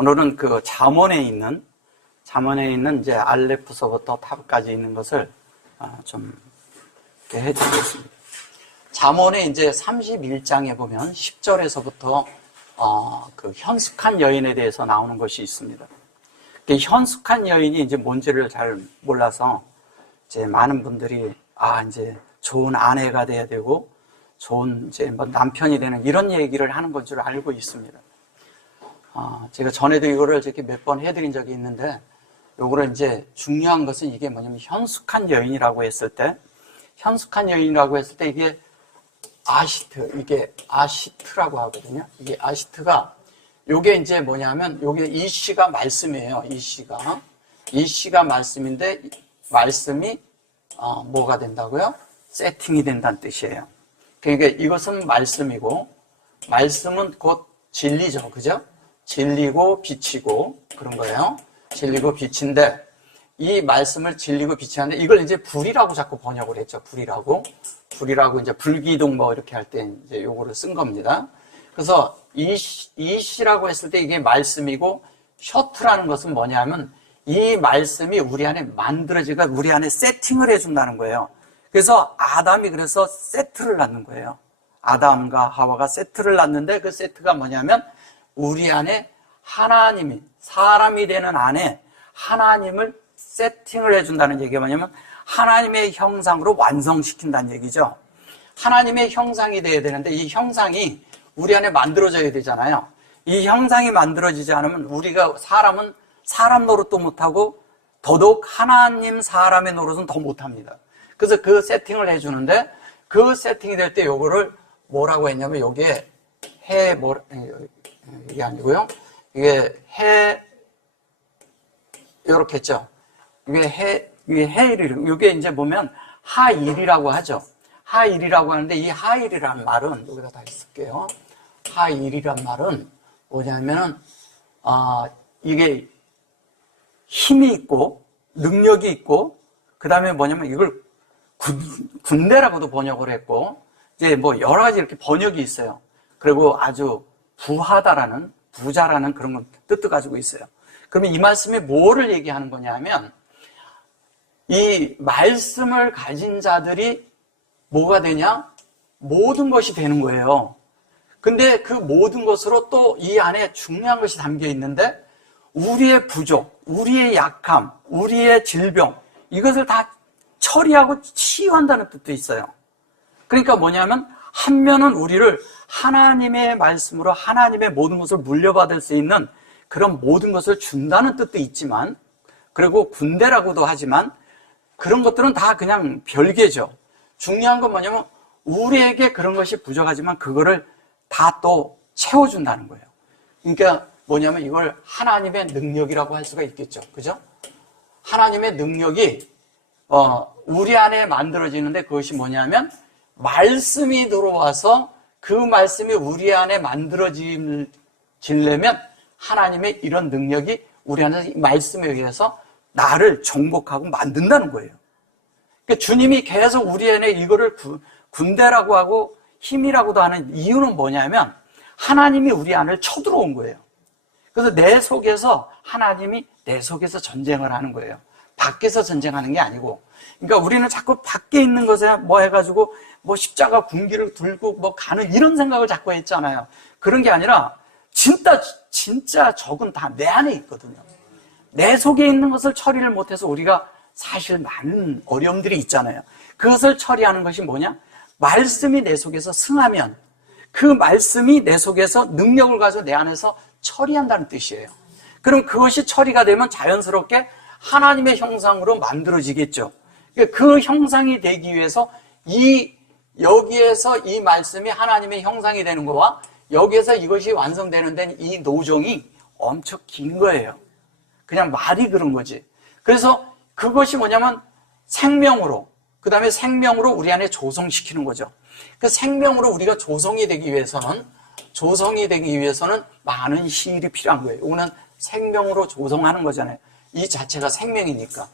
오늘은 그 잠언에 있는 이제 알레프서부터 탑까지 있는 것을 좀 이렇게 해드리겠습니다. 잠언에 이제 31장에 보면 10절에서부터 그 현숙한 여인에 대해서 나오는 것이 있습니다. 그 현숙한 여인이 이제 뭔지를 잘 몰라서 이제 많은 분들이 이제 좋은 아내가 돼야 되고 좋은 이제 뭐 남편이 되는 이런 얘기를 하는 건 줄 알고 있습니다. 제가 전에도 이거를 이렇게 몇 번 해드린 적이 있는데, 요거를 이제 중요한 것은 이게 뭐냐면 현숙한 여인이라고 했을 때 이게 이게 아시트라고 하거든요. 이게 아시트가 요게 이제 뭐냐면 요게 이 시가 말씀이에요. 이 시가 말씀인데 말씀이 뭐가 된다고요? 세팅이 된다는 뜻이에요. 그러니까 이것은 말씀이고, 말씀은 곧 진리죠. 그죠? 진리고 빛이고 그런 거예요. 진리고 빛인데, 이 말씀을 진리고 빛이하는데 이걸 이제 불이라고 자꾸 번역을 했죠. 불이라고 이제 불기둥 뭐 이렇게 할 때 이제 요거를 쓴 겁니다. 그래서 이 시라고 했을 때 이게 말씀이고, 셔트라는 것은 뭐냐면 이 말씀이 우리 안에 만들어지고 우리 안에 세팅을 해준다는 거예요. 그래서 아담이 그래서 세트를 낳는 거예요. 아담과 하와가 세트를 낳는데 그 세트가 뭐냐면 우리 안에 하나님이, 사람이 되는 안에 하나님을 세팅을 해준다는 얘기가 뭐냐면 하나님의 형상으로 완성시킨다는 얘기죠. 하나님의 형상이 돼야 되는데 이 형상이 우리 안에 만들어져야 되잖아요. 이 형상이 만들어지지 않으면 우리가 사람은 사람 노릇도 못하고 더더욱 하나님 사람의 노릇은 더 못합니다. 그래서 그 세팅을 해주는데, 그 세팅이 될 때 요거를 뭐라고 했냐면 요게 이게 아니고요. 이게 요렇게 했죠. 이게 이게 이제 보면 하일이라고 하죠. 하일이라고 하는데 이 하일이라는 말은 여기다 다 쓸게요. 하일이란 말은 뭐냐면은 이게 힘이 있고 능력이 있고, 그 다음에 뭐냐면 이걸 군대라고도 번역을 했고, 이제 뭐 여러 가지 이렇게 번역이 있어요. 그리고 아주 부자라는 그런 뜻도 가지고 있어요. 그러면 이 말씀이 뭐를 얘기하는 거냐 하면, 이 말씀을 가진 자들이 뭐가 되냐? 모든 것이 되는 거예요. 근데 그 모든 것으로 또 이 안에 중요한 것이 담겨 있는데, 우리의 부족, 우리의 약함, 우리의 질병, 이것을 다 처리하고 치유한다는 뜻도 있어요. 그러니까 뭐냐면 한 면은 우리를 하나님의 말씀으로 하나님의 모든 것을 물려받을 수 있는 그런 모든 것을 준다는 뜻도 있지만, 그리고 군대라고도 하지만 그런 것들은 다 그냥 별개죠. 중요한 건 뭐냐면 우리에게 그런 것이 부족하지만 그거를 다 또 채워준다는 거예요. 그러니까 뭐냐면 이걸 하나님의 능력이라고 할 수가 있겠죠. 그죠? 하나님의 능력이 우리 안에 만들어지는데, 그것이 뭐냐면 말씀이 들어와서 그 말씀이 우리 안에 만들어지려면 하나님의 이런 능력이 우리 안에 말씀에 의해서 나를 정복하고 만든다는 거예요. 그러니까 주님이 계속 우리 안에 이거를 군대라고 하고 힘이라고도 하는 이유는 뭐냐면 하나님이 우리 안을 쳐들어온 거예요. 그래서 내 속에서 하나님이 내 속에서 전쟁을 하는 거예요. 밖에서 전쟁하는 게 아니고. 그러니까 우리는 자꾸 밖에 있는 것에 뭐 해가지고 뭐 십자가 군기를 들고 뭐 가는 이런 생각을 자꾸 했잖아요. 그런 게 아니라 진짜 적은 다 내 안에 있거든요. 내 속에 있는 것을 처리를 못해서 우리가 사실 많은 어려움들이 있잖아요. 그것을 처리하는 것이 뭐냐? 말씀이 내 속에서 승하면 그 말씀이 내 속에서 능력을 가지고 내 안에서 처리한다는 뜻이에요. 그럼 그것이 처리가 되면 자연스럽게 하나님의 형상으로 만들어지겠죠. 그 형상이 되기 위해서 여기에서 이 말씀이 하나님의 형상이 되는 거와 여기에서 이것이 완성되는 데는 이 노정이 엄청 긴 거예요. 그냥 말이 그런 거지. 그래서 그것이 뭐냐면 생명으로, 그 다음에 생명으로 우리 안에 조성시키는 거죠. 그 생명으로 우리가 조성이 되기 위해서는 많은 힘이 필요한 거예요. 이거는 생명으로 조성하는 거잖아요. 이 자체가 생명이니까.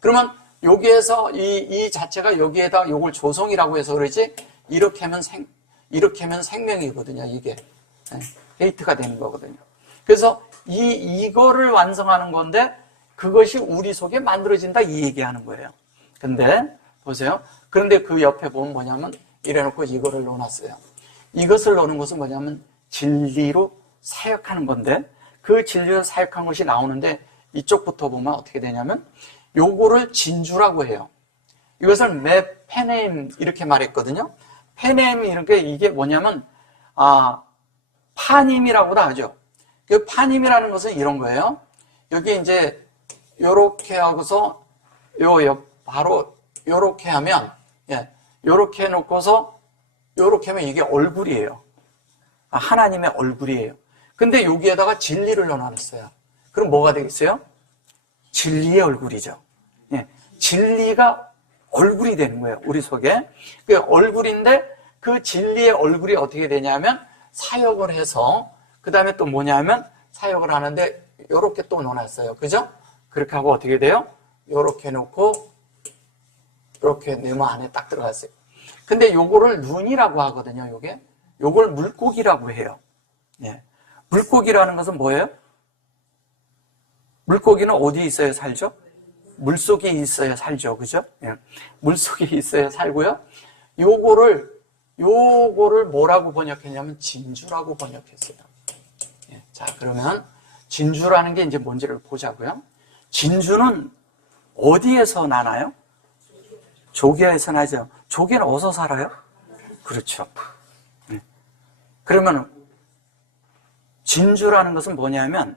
그러면 여기에서 이 자체가 여기에다 요걸 조성이라고 해서 그러지, 이렇게 하면 생명이거든요, 이게. 헤이트가 되는 거거든요. 그래서 이거를 완성하는 건데 그것이 우리 속에 만들어진다 이 얘기하는 거예요. 근데 보세요. 그런데 그 옆에 보면 뭐냐면 이래놓고 이거를 넣어놨어요. 이것을 넣는 것은 뭐냐면 진리로 사역하는 건데 그 진리로 사역한 것이 나오는데 이쪽부터 보면 어떻게 되냐면 요거를 진주라고 해요. 이것을 페넴 이렇게 말했거든요. 페넴 이렇게 이게 뭐냐면 파님이라고도 하죠. 그 파님이라는 것은 이런 거예요. 여기 이제 요렇게 하고서 바로 요렇게 하면 요렇게 해놓고서 요렇게 하면 이게 얼굴이에요. 하나님의 얼굴이에요. 근데 여기에다가 진리를 넣어놨어요. 그럼 뭐가 되겠어요? 진리의 얼굴이죠. 진리가 얼굴이 되는 거예요. 우리 속에. 그 얼굴인데 그 진리의 얼굴이 어떻게 되냐면 사역을 해서 그 다음에 또 뭐냐면 사역을 하는데 요렇게 또 넣어놨어요. 그죠? 그렇게 하고 어떻게 돼요? 요렇게 놓고 이렇게 네모 안에 딱 들어갔어요. 근데 요거를 눈이라고 하거든요. 요걸 물고기라고 해요. 물고기라는 것은 뭐예요? 물고기는 어디에 있어야 살죠? 물속에 있어야 살죠. 그죠? 물속에 있어야 살고요. 요거를 뭐라고 번역했냐면 진주라고 번역했어요. 자, 그러면 진주라는 게 이제 뭔지를 보자고요. 진주는 어디에서 나나요? 조개에서 나죠. 조개는 어디서 살아요? 그렇죠. 그러면 진주라는 것은 뭐냐면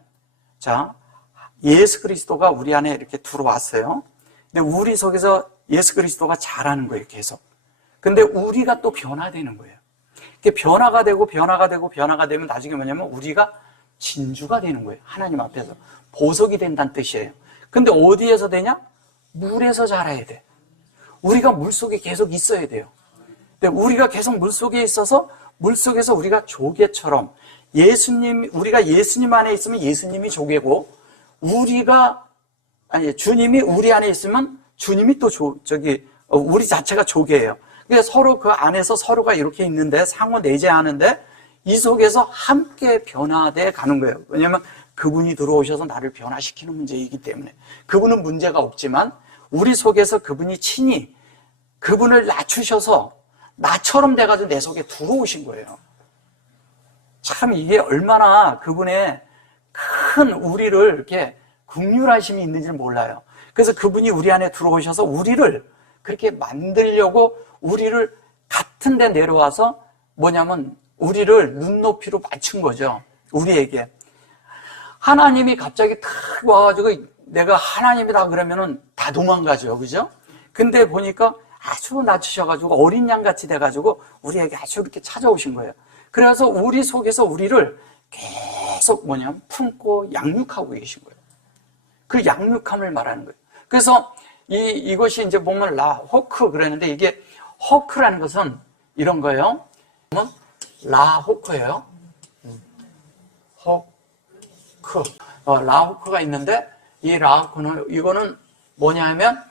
자, 예수 그리스도가 우리 안에 이렇게 들어왔어요. 근데 우리 속에서 예수 그리스도가 자라는 거예요, 계속. 근데 우리가 또 변화되는 거예요. 이게 변화가 되면 나중에 뭐냐면 우리가 진주가 되는 거예요. 하나님 앞에서. 보석이 된다는 뜻이에요. 근데 어디에서 되냐? 물에서 자라야 돼. 우리가 물속에 계속 있어야 돼요. 근데 우리가 계속 물속에 있어서 물속에서 우리가 조개처럼 우리가 예수님 안에 있으면 예수님이 조개고 주님이 우리 안에 있으면 주님이 또 우리 자체가 조개예요. 그러니까 서로 그 안에서 서로가 이렇게 있는데 상호 내재하는데 이 속에서 함께 변화돼 가는 거예요. 왜냐하면 그분이 들어오셔서 나를 변화시키는 문제이기 때문에 그분은 문제가 없지만 우리 속에서 그분이 친히 그분을 낮추셔서 나처럼 돼가지고 내 속에 들어오신 거예요. 참 이게 얼마나 그분의 큰 우리를 이렇게 긍휼하심이 있는지를 몰라요. 그래서 그분이 우리 안에 들어오셔서 우리를 그렇게 만들려고 우리를 같은 데 내려와서 뭐냐면 우리를 눈높이로 맞춘 거죠. 우리에게. 하나님이 갑자기 탁 와가지고 내가 하나님이다 그러면은 다 도망가죠. 그죠? 근데 보니까 아주 낮추셔가지고 어린 양같이 돼가지고 우리에게 아주 이렇게 찾아오신 거예요. 그래서 우리 속에서 우리를 계속 품고 양육하고 계신 거예요. 그 양육함을 말하는 거예요. 그래서 이것이 이제 보면 라호크 그랬는데 이게 호크라는 것은 이런 거예요. 라호크예요. 호크. 라호크가 있는데 이 라호크는 이거는 뭐냐면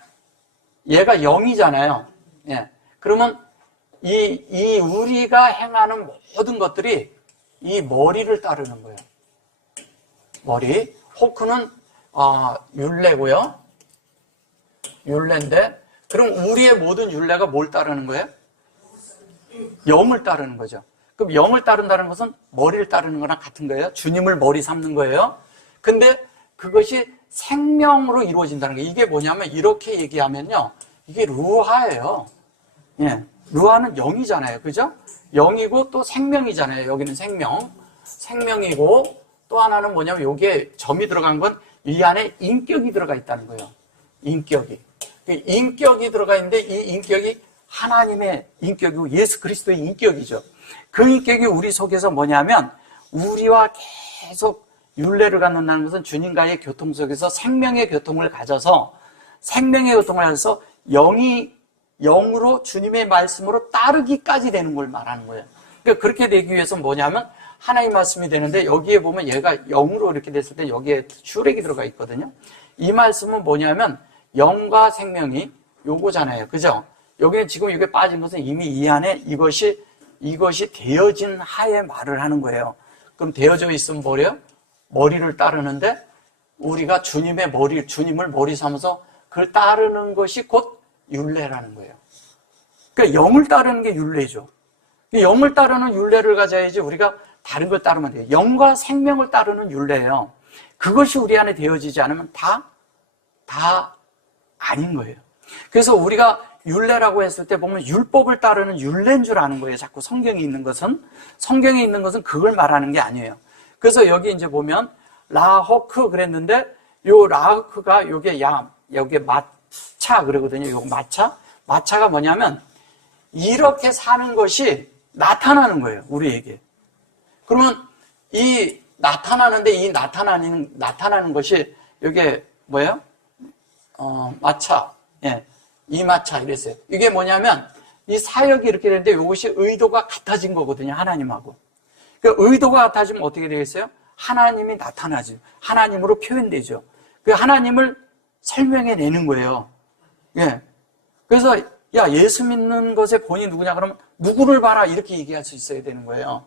얘가 0이잖아요. 그러면 이 우리가 행하는 모든 것들이 이 머리를 따르는 거예요. 머리. 호크는 율례고요. 율례인데 그럼 우리의 모든 율례가 뭘 따르는 거예요? 0을 따르는 거죠. 그럼 0을 따른다는 것은 머리를 따르는 거랑 같은 거예요. 주님을 머리 삼는 거예요. 근데 그것이 생명으로 이루어진다는 거예요. 이게 뭐냐면 이렇게 얘기하면요. 이게 루하예요. 루하는 0이잖아요. 그죠? 0이고 또 생명이잖아요. 여기는 생명이고 또 하나는 뭐냐면 여기에 점이 들어간 건 이 안에 인격이 들어가 있다는 거예요. 인격이 들어가 있는데 이 인격이 하나님의 인격이고 예수 그리스도의 인격이죠. 그 인격이 우리 속에서 뭐냐면 우리와 계속 율례를 갖는다는 것은 주님과의 교통 속에서 생명의 교통을 가져서 영으로 주님의 말씀으로 따르기까지 되는 걸 말하는 거예요. 그러니까 그렇게 되기 위해서 뭐냐면 하나님 말씀이 되는데 여기에 보면 얘가 영으로 이렇게 됐을 때 여기에 출액이 들어가 있거든요. 이 말씀은 뭐냐면 영과 생명이 요거잖아요. 그죠? 여기는 지금 이게 빠진 것은 이미 이 안에 이것이 되어진 하에 말을 하는 거예요. 그럼 되어져 있으면 뭐래요? 머리를 따르는데 우리가 주님의 주님을 머리 삼아서 그걸 따르는 것이 곧 율례라는 거예요. 그러니까 영을 따르는 게 율례죠. 영을 따르는 율례를 가져야지 우리가 다른 걸 따르면 돼요. 영과 생명을 따르는 율례예요. 그것이 우리 안에 되어지지 않으면 다 아닌 거예요. 그래서 우리가 율례라고 했을 때 보면 율법을 따르는 율례인 줄 아는 거예요. 자꾸 성경에 있는 것은 그걸 말하는 게 아니에요. 그래서 여기 이제 보면 라허크 그랬는데 요 라허크가 요게 요게 마차 그러거든요. 요 마차가 뭐냐면 이렇게 사는 것이 나타나는 거예요. 우리에게. 그러면 이 나타나는데 이 나타나는 것이 이게 뭐예요? 마차. 예. 이 마차 이랬어요. 이게 뭐냐면 이 사역이 이렇게 되는데 이것이 의도가 같아진 거거든요. 하나님하고. 그 의도가 같아지면 어떻게 되겠어요? 하나님이 나타나죠. 하나님으로 표현되죠. 그 하나님을 설명해 내는 거예요. 예. 그래서 야, 예수 믿는 것의 본이 누구냐 그러면 누구를 봐라 이렇게 얘기할 수 있어야 되는 거예요.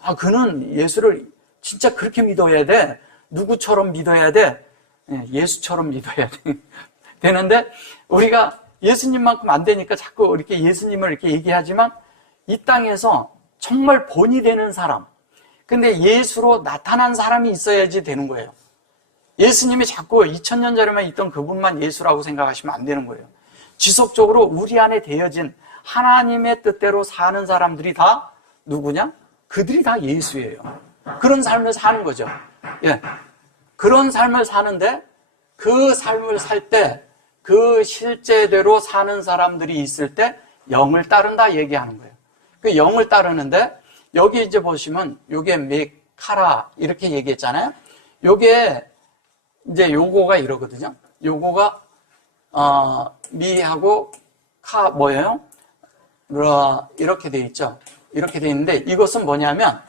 아, 그는 예수를 진짜 그렇게 믿어야 돼. 누구처럼 믿어야 돼. 예, 예수처럼 믿어야 돼. 되는데 우리가 예수님만큼 안 되니까 자꾸 이렇게 예수님을 이렇게 얘기하지만 이 땅에서 정말 본이 되는 사람, 근데 예수로 나타난 사람이 있어야지 되는 거예요. 예수님이 자꾸 2000년 전에만 있던 그분만 예수라고 생각하시면 안 되는 거예요. 지속적으로 우리 안에 되어진 하나님의 뜻대로 사는 사람들이 다 누구냐? 그들이 다 예수예요. 그런 삶을 사는 거죠. 예. 그런 삶을 사는데 그 삶을 살 때 그 실제대로 사는 사람들이 있을 때 영을 따른다 얘기하는 거예요. 그 영을 따르는데 여기 이제 보시면 요게 메카라 이렇게 얘기했잖아요. 요게 이제 요거가 이러거든요. 요거가 미하고 카 뭐예요? 이렇게 돼 있죠. 이렇게 돼 있는데 이것은 뭐냐면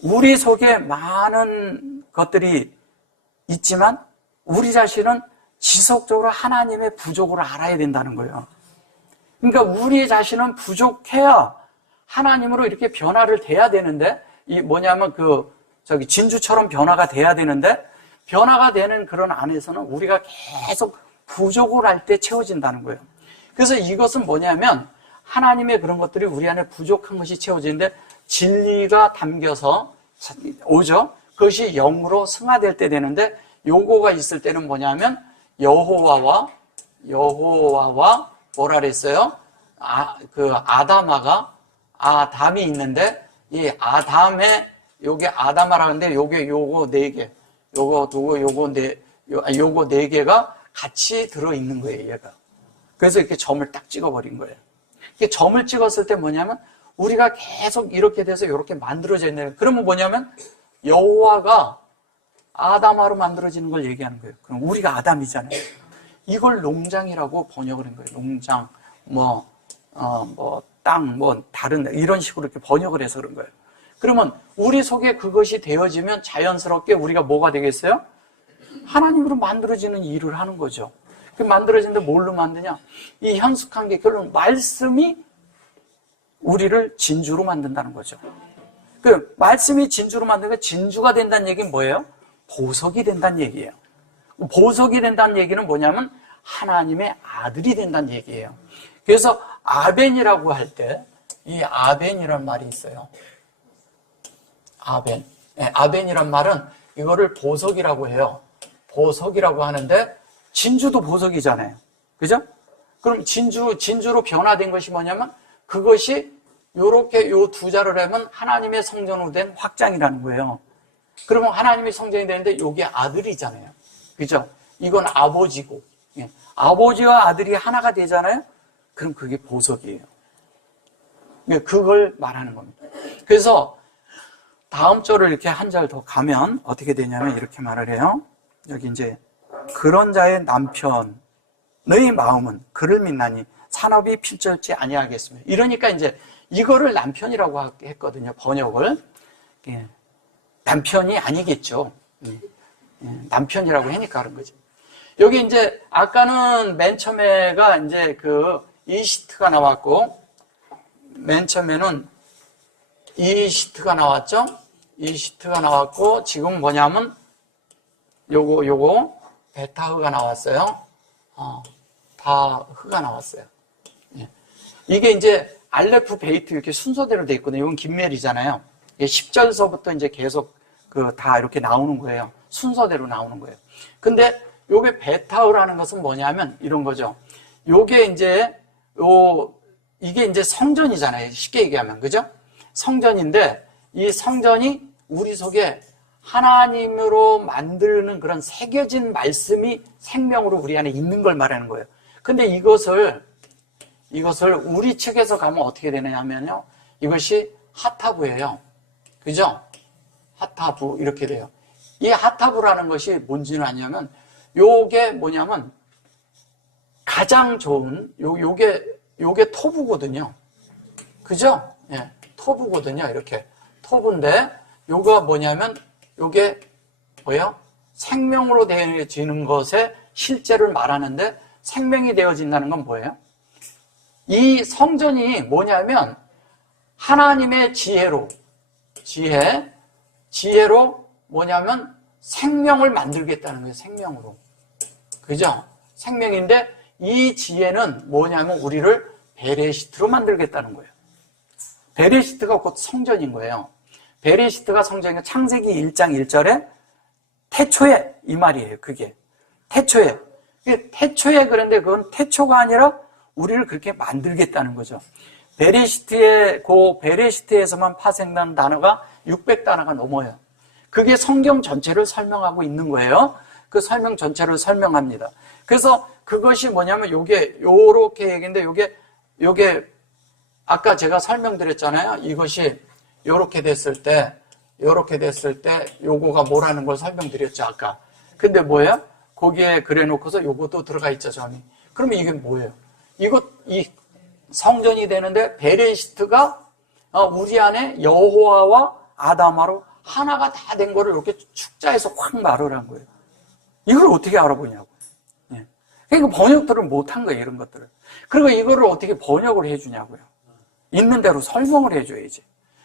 우리 속에 많은 것들이 있지만 우리 자신은 지속적으로 하나님의 부족을 알아야 된다는 거예요. 그러니까 우리 자신은 부족해야 하나님으로 이렇게 변화를 돼야 되는데 이 뭐냐면 진주처럼 변화가 돼야 되는데 변화가 되는 그런 안에서는 우리가 계속 부족을 할 때 채워진다는 거예요. 그래서 이것은 뭐냐면 하나님의 그런 것들이 우리 안에 부족한 것이 채워지는데 진리가 담겨서 오죠. 그것이 영으로 승화될 때 되는데 요거가 있을 때는 뭐냐면 여호와와 뭐라 그랬어요? 아담이 있는데 이 아담의 요게 아담아라는데 요거 네 개가 같이 들어 있는 거예요, 얘가. 그래서 이렇게 점을 딱 찍어버린 거예요. 이렇게 점을 찍었을 때 뭐냐면 우리가 계속 이렇게 돼서 이렇게 만들어져 있는 거예요. 그러면 뭐냐면 여호와가 아담아로 만들어지는 걸 얘기하는 거예요. 그럼 우리가 아담이잖아요. 이걸 농장이라고 번역을 한 거예요. 농장, 땅, 다른 이런 식으로 이렇게 번역을 해서 그런 거예요. 그러면 우리 속에 그것이 되어지면 자연스럽게 우리가 뭐가 되겠어요? 하나님으로 만들어지는 일을 하는 거죠. 그 만들어지는데 뭘로 만드냐? 이 현숙한 게 결론 말씀이 우리를 진주로 만든다는 거죠. 그 말씀이 진주로 만드니까 진주가 된다는 얘기는 뭐예요? 보석이 된다는 얘기예요. 보석이 된다는 얘기는 뭐냐면 하나님의 아들이 된다는 얘기예요. 그래서 아벤이라고 할 때 이 아벤이란 말이 있어요. 아벤. 아벤이란 말은 이거를 보석이라고 해요. 보석이라고 하는데 진주도 보석이잖아요. 그죠? 그럼 진주로 변화된 것이 뭐냐면 그것이 요렇게 요 두 자를 하면 하나님의 성전으로 된 확장이라는 거예요. 그러면 하나님의 성전이 되는데 요게 아들이잖아요. 그죠? 이건 아버지고. 예. 아버지와 아들이 하나가 되잖아요? 그럼 그게 보석이에요. 그걸 말하는 겁니다. 그래서 다음 절을 이렇게 한 절 더 가면 어떻게 되냐면 이렇게 말을 해요. 여기 이제 그런 자의 남편의 마음은 그를 믿나니 산업이 필절지 아니하겠습니다. 이러니까 이제 이거를 남편이라고 했거든요. 번역을. 예. 남편이 아니겠죠. 남편이라고 하니까 그런 거죠. 여기 이제 아까는 맨 처음에가 이제 이시트가 나왔고 맨 처음에는 이시트가 나왔죠. 이시트가 나왔고, 지금 뭐냐면, 요거, 베타흐가 나왔어요. 다흐가 나왔어요. 예. 이게 이제 알레프 베이트 이렇게 순서대로 돼 있거든요. 이건 김멜이잖아요. 10절서부터 이제 계속 다 이렇게 나오는 거예요. 순서대로 나오는 거예요. 근데 요게 베타흐라는 것은 뭐냐면 이런 거죠. 요게 이제, 이게 이제 성전이잖아요. 쉽게 얘기하면. 그죠? 성전인데, 이 성전이 우리 속에 하나님으로 만드는 그런 새겨진 말씀이 생명으로 우리 안에 있는 걸 말하는 거예요. 근데 이것을 우리 측에서 가면 어떻게 되느냐 하면요. 이것이 핫타브예요. 그죠? 핫타브 이렇게 돼요. 이 핫타브라는 것이 뭔지는 아냐면 요게 뭐냐면 가장 좋은 요게 토부거든요. 그죠? 예. 토부거든요. 이렇게 토부인데 요가 뭐냐면 요게 뭐예요? 생명으로 되어지는 것의 실제를 말하는데 생명이 되어진다는 건 뭐예요? 이 성전이 뭐냐면 하나님의 지혜로 뭐냐면 생명을 만들겠다는 거예요. 생명으로. 그죠? 생명인데 이 지혜는 뭐냐면 우리를 베레시트로 만들겠다는 거예요. 베레시트가 곧 성전인 거예요. 베레시트가 성전이니까 창세기 1장 1절에 태초에 이 말이에요. 그게 태초에. 태초에 그런데 그건 태초가 아니라 우리를 그렇게 만들겠다는 거죠. 베레시트에서만 파생난 단어가 600단어가 넘어요. 그게 성경 전체를 설명하고 있는 거예요. 그 설명 전체를 설명합니다. 그래서 그것이 뭐냐면 요렇게 얘기인데 요게 아까 제가 설명드렸잖아요. 이것이 요렇게 됐을 때 요거가 뭐라는 걸 설명드렸죠, 아까. 근데 뭐예요? 거기에 그래 놓고서 요것도 들어가 있죠, 점이. 그러면 이게 뭐예요? 이 성전이 되는데 베레시트가 우리 안에 여호와와 아담하로 하나가 다 된 거를 이렇게 축자해서 확 말을 한 거예요. 이걸 어떻게 알아보냐고. 예. 그러니까 번역들을 못한 거예요, 이런 것들을. 그리고 이거를 어떻게 번역을 해주냐고요. 있는 대로 설명을 해줘야지.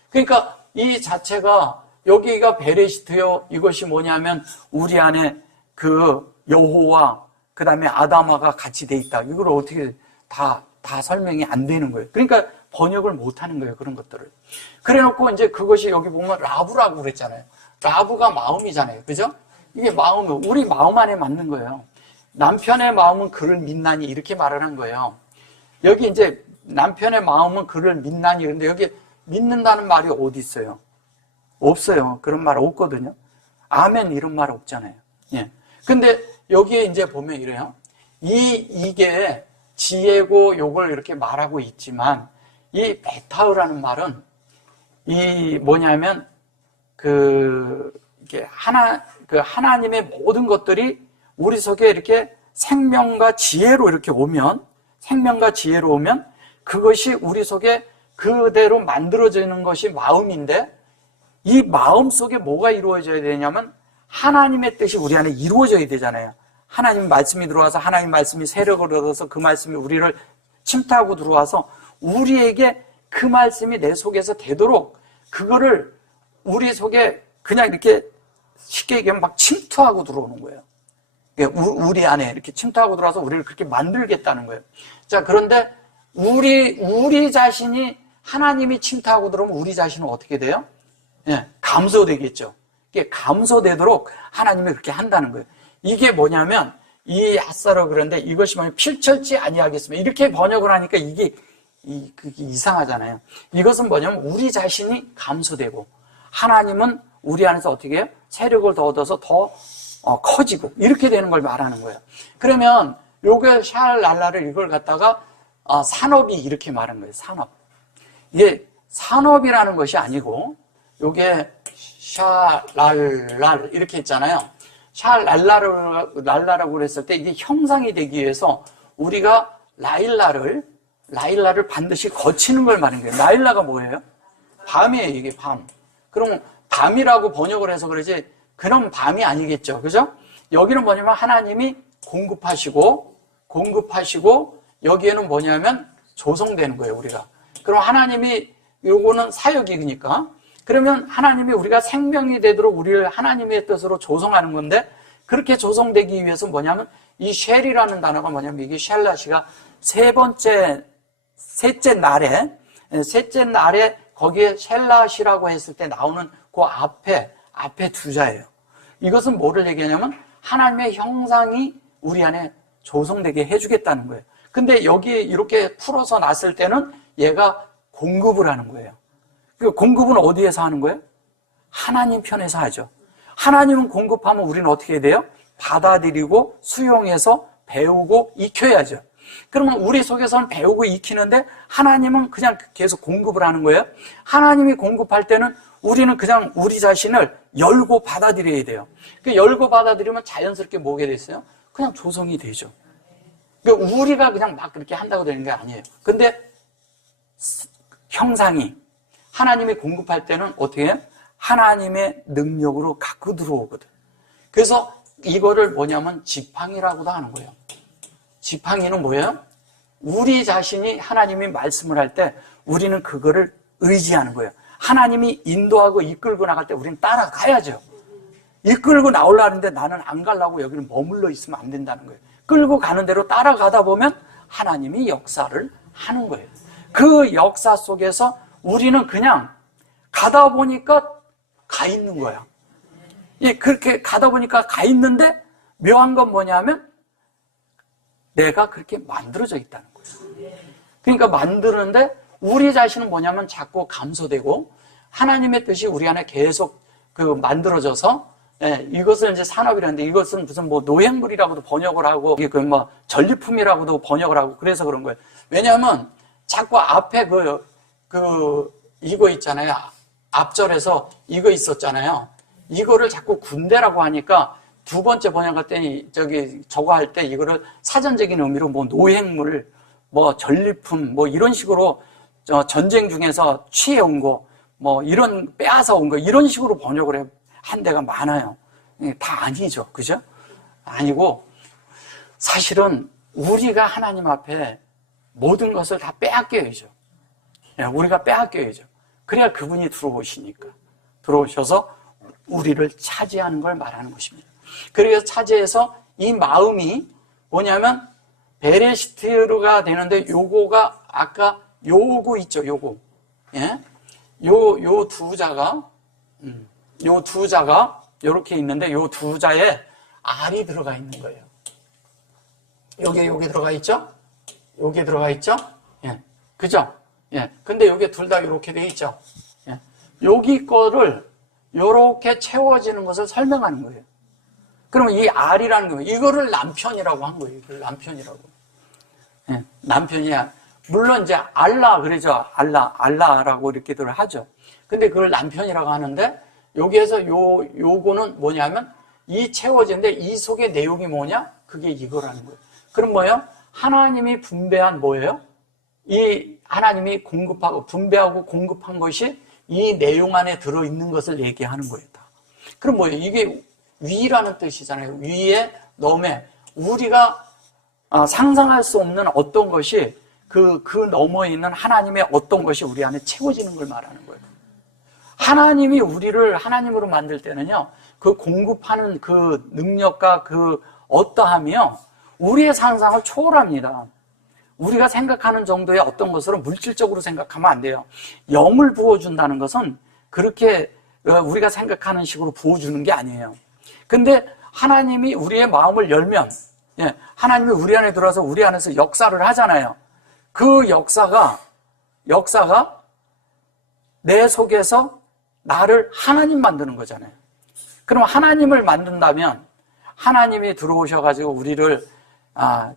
그러니까 이 자체가 여기가 베레시트요. 이것이 뭐냐면 우리 안에 그 여호와 그 다음에 아담아가 같이 돼 있다. 이걸 어떻게 다 설명이 안 되는 거예요. 그러니까 번역을 못 하는 거예요. 그런 것들을. 그래 놓고 이제 그것이 여기 보면 라브라고 그랬잖아요. 라브가 마음이잖아요. 그죠? 이게 마음은 우리 마음 안에 맞는 거예요. 남편의 마음은 그를 믿나니 이렇게 말을 한 거예요. 여기 이제 남편의 마음은 그를 믿나니 그런데 여기 믿는다는 말이 어디 있어요? 없어요. 그런 말 없거든요. 아멘 이런 말 없잖아요. 예. 근데 여기에 이제 보면 이래요. 이게 지혜고 요걸 이렇게 말하고 있지만 이 베타흐라는 말은 이 뭐냐면 이게 하나님의 모든 것들이 우리 속에 이렇게 생명과 지혜로 오면 그것이 우리 속에 그대로 만들어지는 것이 마음인데 이 마음 속에 뭐가 이루어져야 되냐면 하나님의 뜻이 우리 안에 이루어져야 되잖아요. 하나님 말씀이 들어와서 하나님 말씀이 세력을 얻어서 그 말씀이 우리를 침투하고 들어와서 우리에게 그 말씀이 내 속에서 되도록 그거를 우리 속에 그냥 이렇게 쉽게 얘기하면 막 침투하고 들어오는 거예요. 우리 안에 이렇게 침투하고 들어와서 우리를 그렇게 만들겠다는 거예요. 자, 그런데 우리 자신이 하나님이 침투하고 들어오면 우리 자신은 어떻게 돼요? 예, 감소되겠죠. 이게 감소되도록 하나님이 그렇게 한다는 거예요. 이게 뭐냐면 이 핫사로 그런데 이것이 뭐냐면 필철지 아니하겠으면 이렇게 번역을 하니까 그게 이상하잖아요. 이것은 뭐냐면 우리 자신이 감소되고 하나님은 우리 안에서 어떻게 해요? 세력을 더 얻어서 더 커지고 이렇게 되는 걸 말하는 거예요. 그러면 요게 샬랄라를 이걸 갖다가 산업이 이렇게 말한 거예요. 산업. 이게 산업이라는 것이 아니고 요게 샤랄랄 이렇게 했잖아요. 샬랄라라고 그랬을 때 이게 형상이 되기 위해서 우리가 라일라를 반드시 거치는 걸 말하는 거예요. 라일라가 뭐예요? 밤이에요. 이게 밤. 그럼 밤이라고 번역을 해서 그러지 그럼 밤이 아니겠죠. 그죠? 여기는 뭐냐면 하나님이 공급하시고 여기에는 뭐냐면 조성되는 거예요. 우리가. 그럼 하나님이 요거는 사역이니까 그러면 하나님이 우리가 생명이 되도록 우리를 하나님의 뜻으로 조성하는 건데, 그렇게 조성되기 위해서 뭐냐면 이 쉘이라는 단어가 뭐냐면 이게 쉘라시가 셋째 날에 거기에 쉘라시라고 했을 때 나오는 그 앞에 두 자예요. 이것은 뭐를 얘기하냐면 하나님의 형상이 우리 안에 조성되게 해주겠다는 거예요. 근데 여기 이렇게 풀어서 놨을 때는 얘가 공급을 하는 거예요. 그 공급은 어디에서 하는 거예요? 하나님 편에서 하죠. 하나님은 공급하면 우리는 어떻게 해야 돼요? 받아들이고 수용해서 배우고 익혀야죠. 그러면 우리 속에서는 배우고 익히는데 하나님은 그냥 계속 공급을 하는 거예요. 하나님이 공급할 때는 우리는 그냥 우리 자신을 열고 받아들여야 돼요. 그 열고 받아들이면 자연스럽게 뭐게 됐어요? 그냥 조성이 되죠. 그러니까 우리가 그냥 막 그렇게 한다고 되는 게 아니에요. 근데 형상이 하나님이 공급할 때는 어떻게 해요? 하나님의 능력으로 갖고 들어오거든. 그래서 이거를 뭐냐면 지팡이라고도 하는 거예요. 지팡이는 뭐예요? 우리 자신이 하나님이 말씀을 할 때 우리는 그거를 의지하는 거예요. 하나님이 인도하고 이끌고 나갈 때 우리는 따라가야죠. 이끌고 나오려는데 나는 안 가려고 여기는 머물러 있으면 안 된다는 거예요. 끌고 가는 대로 따라가다 보면 하나님이 역사를 하는 거예요. 그 역사 속에서 우리는 그냥 가다 보니까 가 있는 거야. 예, 그렇게 가다 보니까 가 있는데 묘한 건 뭐냐면 내가 그렇게 만들어져 있다는 거예요. 그러니까 만드는데 우리 자신은 뭐냐면 자꾸 감소되고 하나님의 뜻이 우리 안에 계속 만들어져서, 예, 이것을 이제 산업이라는데 이것은 무슨 뭐 노획물이라고도 번역을 하고 이게 뭐 전리품이라고도 번역을 하고 그래서 그런 거예요. 왜냐하면 자꾸 앞에 이거 있잖아요. 앞절에서 이거 있었잖아요. 이거를 자꾸 군대라고 하니까 두 번째 번역할 때 저거 할 때 이거를 사전적인 의미로 뭐 노획물, 뭐 전리품, 뭐 이런 식으로 전쟁 중에서 취해온 거, 뭐 이런 빼앗아 온 거 이런 식으로 번역을 한 데가 많아요. 다 아니죠, 그죠? 아니고 사실은 우리가 하나님 앞에 모든 것을 다 빼앗겨야죠. 우리가 빼앗겨야죠. 그래야 그분이 들어오셔서 우리를 차지하는 걸 말하는 것입니다. 그래서 차지해서 이 마음이 뭐냐면 베레시트가 되는데 요거가 아까 요거 있죠, 요거. 예? 요 두 자가 요렇게 있는데 요 두 자에 알이 들어가 있는 거예요. 여기 들어가 있죠? 여기 들어가 있죠? 예. 그죠? 예. 근데 여기 둘 다 요렇게 돼 있죠? 예. 여기 거를 요렇게 채워지는 것을 설명하는 거예요. 그러면 이 알이라는 거예요. 이거를 남편이라고 한 거예요. 이걸 남편이라고. 예. 남편이야. 물론 이제 알라 그러죠. 알라라고 이렇게들 하죠. 근데 그걸 남편이라고 하는데 여기에서 요거는 뭐냐면 이 채워지는데 이 속의 내용이 뭐냐? 그게 이거라는 거예요. 그럼 뭐예요? 하나님이 분배한 뭐예요? 이 하나님이 분배하고 공급한 것이 이 내용 안에 들어있는 것을 얘기하는 거예요. 다. 그럼 뭐예요? 이게 위라는 뜻이잖아요. 위에 넘에 우리가 상상할 수 없는 어떤 것이 그 너머에 있는 하나님의 어떤 것이 우리 안에 채워지는 걸 말하는 거예요. 하나님이 우리를 하나님으로 만들 때는요, 그 공급하는 그 능력과 그 어떠함이요, 우리의 상상을 초월합니다. 우리가 생각하는 정도의 어떤 것으로 물질적으로 생각하면 안 돼요. 영을 부어준다는 것은 그렇게 우리가 생각하는 식으로 부어주는 게 아니에요. 근데 하나님이 우리의 마음을 열면, 예, 하나님이 우리 안에 들어와서 우리 안에서 역사를 하잖아요. 그 역사가 내 속에서 나를 하나님 만드는 거잖아요. 그럼 하나님을 만든다면 하나님이 들어오셔가지고 우리를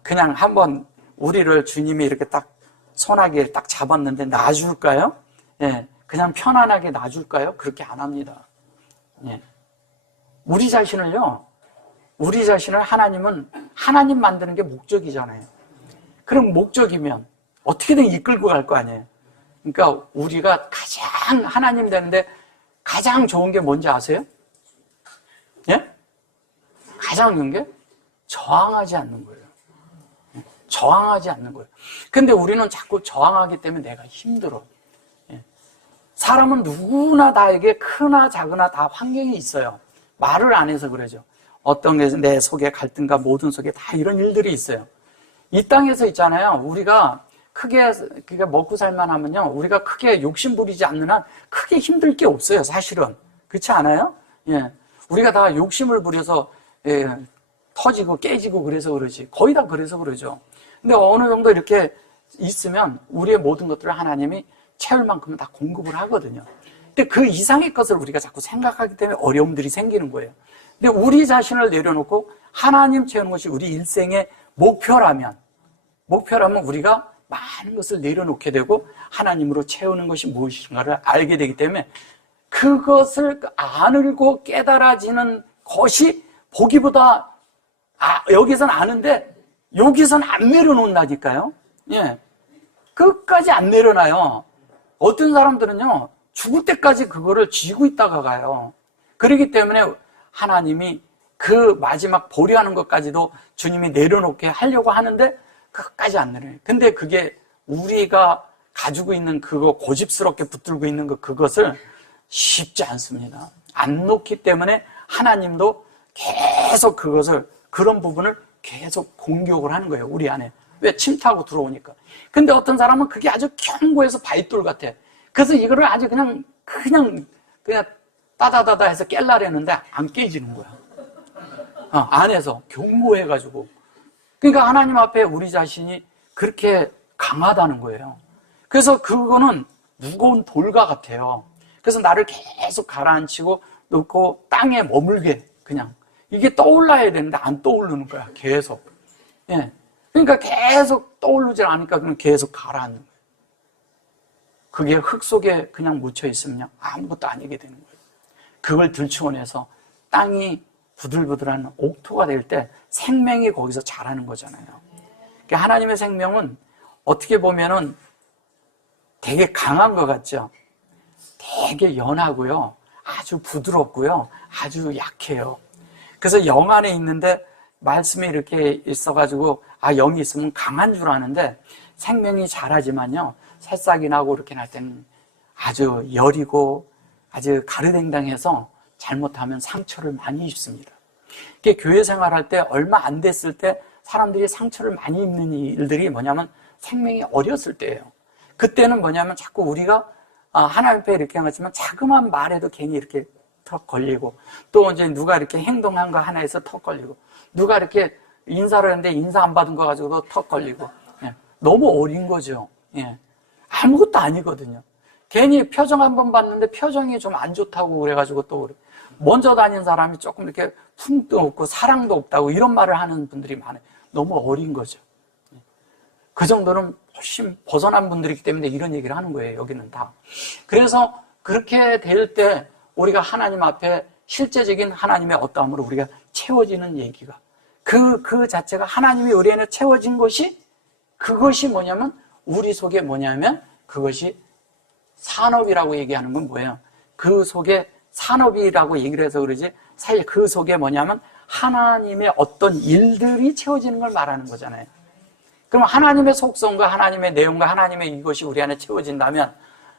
그냥 한번 우리를 주님이 이렇게 딱 손아귀에 딱 잡았는데 놔줄까요? 예, 그냥 편안하게 놔줄까요? 그렇게 안 합니다. 예. 우리 자신을 하나님은 하나님 만드는 게 목적이잖아요. 그럼 목적이면 어떻게든 이끌고 갈 거 아니에요. 그러니까 우리가 가장 하나님 되는데 가장 좋은 게 뭔지 아세요? 예? 가장 좋은 게 저항하지 않는 거예요. 저항하지 않는 거예요. 근데 우리는 자꾸 저항하기 때문에 내가 힘들어. 예. 사람은 누구나 다에게 크나 작으나 다 환경이 있어요. 말을 안 해서 그러죠. 어떤 게 내 속에 갈등과 모든 속에 다 이런 일들이 있어요. 이 땅에서 있잖아요. 우리가 크게 그게 먹고 살만 하면요. 우리가 크게 욕심 부리지 않는 한 크게 힘들 게 없어요. 사실은. 그렇지 않아요? 예. 우리가 다 욕심을 부려서 터지고 깨지고 그래서 그러지. 거의 다 그래서 그러죠. 근데 어느 정도 이렇게 있으면 우리의 모든 것들을 하나님이 채울 만큼은 다 공급을 하거든요. 근데 그 이상의 것을 우리가 자꾸 생각하기 때문에 어려움들이 생기는 거예요. 근데 우리 자신을 내려놓고 하나님 채우는 것이 우리 일생의 목표라면 우리가 많은 것을 내려놓게 되고 하나님으로 채우는 것이 무엇인가를 알게 되기 때문에 그것을 알고 깨달아지는 것이 보기보다 여기선 아는데 여기선 안 내려놓는다니까요. 예. 끝까지 안 내려놔요. 어떤 사람들은요, 죽을 때까지 그거를 쥐고 있다가 가요. 그렇기 때문에 하나님이 그 마지막 보류하는 것까지도 주님이 내려놓게 하려고 하는데 끝까지 안 내려요. 근데 그게 우리가 가지고 있는 그거 고집스럽게 붙들고 있는 그것을 쉽지 않습니다. 안 놓기 때문에 하나님도 계속 그것을 그런 부분을 계속 공격을 하는 거예요. 우리 안에. 왜? 침투하고 들어오니까. 근데 어떤 사람은 그게 아주 견고해서 바위돌 같아. 그래서 이거를 아주 그냥 따다다다 해서 깰라랬는데 안 깨지는 거야. 안에서 견고해가지고. 그러니까 하나님 앞에 우리 자신이 그렇게 강하다는 거예요. 그래서 그거는 무거운 돌과 같아요. 그래서 나를 계속 가라앉히고 놓고 땅에 머물게 그냥. 이게 떠올라야 되는데 안 떠오르는 거야. 계속. 예. 그러니까 계속 떠오르질 않으니까 그냥 계속 가라앉는 거예요. 그게 흙 속에 그냥 묻혀 있으면 아무것도 아니게 되는 거예요. 그걸 들추어내서 땅이 부들부들한 옥토가 될 때 생명이 거기서 자라는 거잖아요. 그러니까 하나님의 생명은 어떻게 보면은 되게 강한 것 같죠? 되게 연하고요. 아주 부드럽고요. 아주 약해요. 그래서 영 안에 있는데 말씀이 이렇게 있어가지고 영이 있으면 강한 줄 아는데 생명이 자라지만요. 새싹이 나고 이렇게 날 때는 아주 여리고 아주 가르댕당해서 잘못하면 상처를 많이 입습니다. 교회 생활할 때 얼마 안 됐을 때 사람들이 상처를 많이 입는 일들이 뭐냐면 생명이 어렸을 때예요. 그때는 뭐냐면 자꾸 우리가 하나님 앞에 이렇게 하지만 자그마한 말에도 괜히 이렇게 턱 걸리고 또 이제 누가 이렇게 행동한 거 하나에서 턱 걸리고 누가 이렇게 인사를 했는데 인사 안 받은 거 가지고도 턱 걸리고 너무 어린 거죠. 아무것도 아니거든요. 괜히 표정 한번 봤는데 표정이 좀 안 좋다고 그래가지고 또 그래. 먼저 다닌 사람이 조금 이렇게 품도 없고 사랑도 없다고 이런 말을 하는 분들이 많아요. 너무 어린 거죠. 그 정도는 훨씬 벗어난 분들이기 때문에 이런 얘기를 하는 거예요. 여기는 다. 그래서 그렇게 될 때 우리가 하나님 앞에 실제적인 하나님의 어떠함으로 우리가 채워지는 얘기가 그 자체가 하나님이 우리 안에 채워진 것이 그것이 뭐냐면 우리 속에 뭐냐면 그것이 산업이라고 얘기하는 건 뭐예요? 그 속에 산업이라고 얘기를 해서 그러지 사실 그 속에 뭐냐면 하나님의 어떤 일들이 채워지는 걸 말하는 거잖아요. 그럼 하나님의 속성과 하나님의 내용과 하나님의 이것이 우리 안에 채워진다면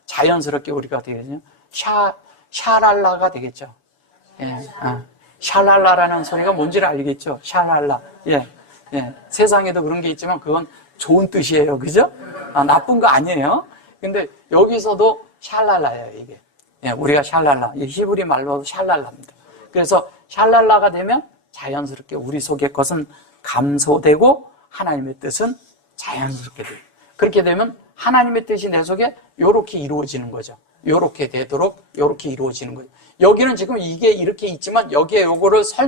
자연스럽게 우리가 되겠죠. 샤랄라가 되겠죠. 샤랄라라는 소리가 뭔지를 알겠죠. 샤랄라. 세상에도 그런 게 있지만 그건 좋은 뜻이에요. 그죠? 나쁜 거 아니에요. 근데 여기서도 샬랄라예요, 이게. 우리가 샬랄라. 히브리 말로도 샬랄라입니다. 그래서 샬랄라가 되면 자연스럽게 우리 속의 것은 감소되고 하나님의 뜻은 자연스럽게 돼요. 그렇게 되면 하나님의 뜻이 내 속에 요렇게 이루어지는 거죠. 요렇게 되도록 요렇게 이루어지는 거죠. 여기는 지금 이게 이렇게 있지만 여기에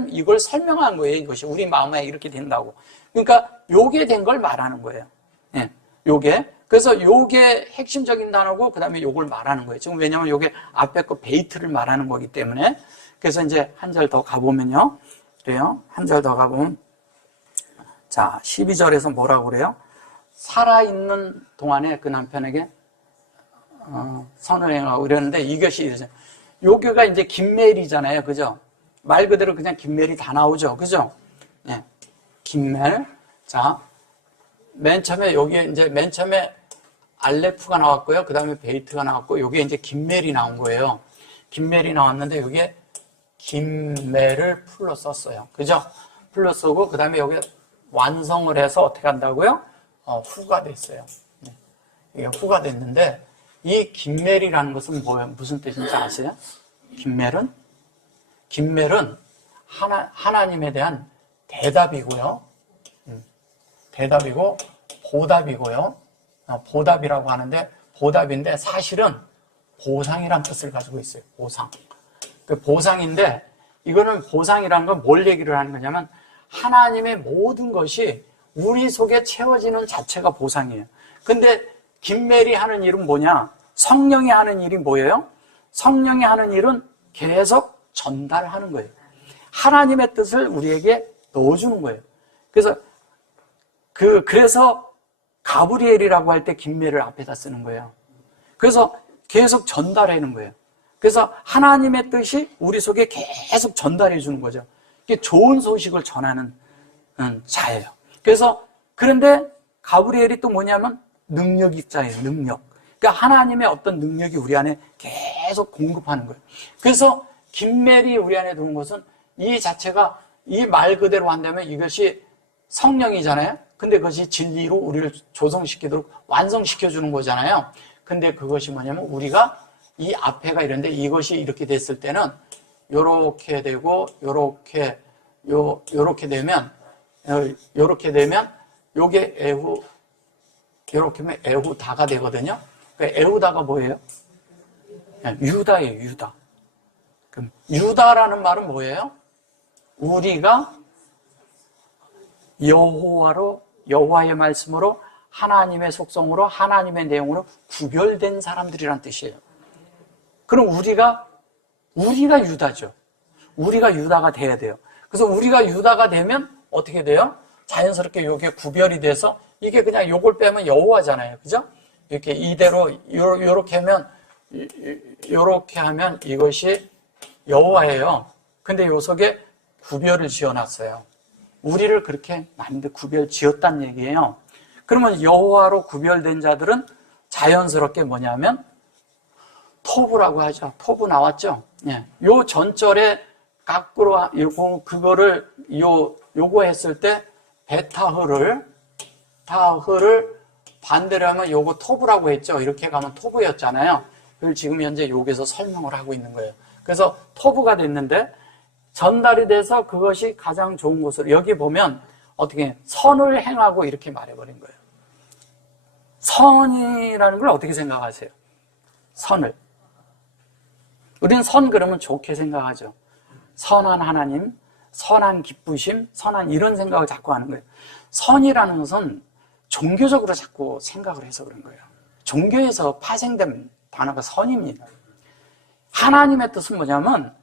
이걸 설명한 거예요. 이것이 우리 마음에 이렇게 된다고. 그러니까 요게 된 걸 말하는 거예요. 요게. 그래서 요게 핵심적인 단어고 그다음에 요걸 말하는 거예요. 지금 왜냐하면 요게 앞에 거 베이트를 말하는 거기 때문에. 그래서 이제 한 절 더 가보면요. 그래요. 한 절 더 가보면 자, 12절에서 뭐라고 그래요? 살아있는 동안에 그 남편에게 선언하고 이러는데 이것이 이러죠. 요게가 이제 김멜이잖아요. 그죠? 말 그대로 그냥 김멜이 다 나오죠. 그죠? 김멜. 자, 맨 처음에 여기 이제 맨 처음에 알레프가 나왔고요. 그 다음에 베이트가 나왔고, 요게 이제 김멜이 나온 거예요. 김멜이 나왔는데, 요게 김멜을 풀로 썼어요. 그죠? 풀로 쓰고, 그 다음에 여기 완성을 해서 어떻게 한다고요? 후가 됐어요. 네. 이게 후가 됐는데, 이 김멜이라는 것은 뭐예요? 무슨 뜻인지 아세요? 김멜은 하나님에 대한 대답이고요. 대답이고, 보답이고요. 보답이라고 하는데, 보답인데 사실은 보상이란 뜻을 가지고 있어요. 보상. 그 보상인데, 이거는 보상이라는 건 뭘 얘기를 하는 거냐면, 하나님의 모든 것이 우리 속에 채워지는 자체가 보상이에요. 근데 김멜이 하는 일은 뭐냐? 성령이 하는 일이 뭐예요? 성령이 하는 일은 계속 전달하는 거예요. 하나님의 뜻을 우리에게 넣어주는 거예요. 그래서 가브리엘이라고 할 때 김멜을 앞에다 쓰는 거예요. 그래서 계속 전달하는 거예요. 그래서 하나님의 뜻이 우리 속에 계속 전달해 주는 거죠. 이게 좋은 소식을 전하는 자예요. 그런데 가브리엘이 또 뭐냐면 능력자예요. 능력. 그러니까 하나님의 어떤 능력이 우리 안에 계속 공급하는 거예요. 그래서 김멜이 우리 안에 들어온 것은 이 자체가 이 말 그대로 한다면 이것이 성령이잖아요. 근데 그것이 진리로 우리를 조성시키도록 완성시켜주는 거잖아요. 근데 그것이 뭐냐면 우리가 이 앞에가 이런데 이것이 이렇게 됐을 때는 요렇게 되고 요렇게 되면 요게 요렇게 하면 에후다가 되거든요. 그러니까 에후다가 뭐예요? 유다예요, 유다. 그럼 유다라는 말은 뭐예요? 우리가 여호와의 말씀으로 하나님의 속성으로 하나님의 내용으로 구별된 사람들이란 뜻이에요. 그럼 우리가 유다죠. 우리가 유다가 돼야 돼요. 그래서 우리가 유다가 되면 어떻게 돼요? 자연스럽게 이게 구별이 돼서 이게 그냥 요걸 빼면 여호와잖아요. 그죠? 이렇게 이대로 요렇게 하면 이것이 여호와예요. 근데 요 속에 구별을 지어놨어요. 우리를 그렇게 구별 지었다는 얘기예요. 그러면 여호와로 구별된 자들은 자연스럽게 뭐냐면 토부라고 하죠. 토부 나왔죠? 예. 요 전절에 거꾸로 요거 했을 때 타흐를 반대로 하면 요거 토부라고 했죠. 이렇게 가면 토부였잖아요. 그걸 지금 현재 여기서 설명을 하고 있는 거예요. 그래서 토부가 됐는데 전달이 돼서 그것이 가장 좋은 곳으로 여기 보면 어떻게 선을 행하고 이렇게 말해버린 거예요. 선이라는 걸 어떻게 생각하세요? 선을. 우리는 선 그러면 좋게 생각하죠. 선한 하나님, 선한 기쁘심, 선한 이런 생각을 자꾸 하는 거예요. 선이라는 것은 종교적으로 자꾸 생각을 해서 그런 거예요. 종교에서 파생된 단어가 선입니다. 하나님의 뜻은 뭐냐면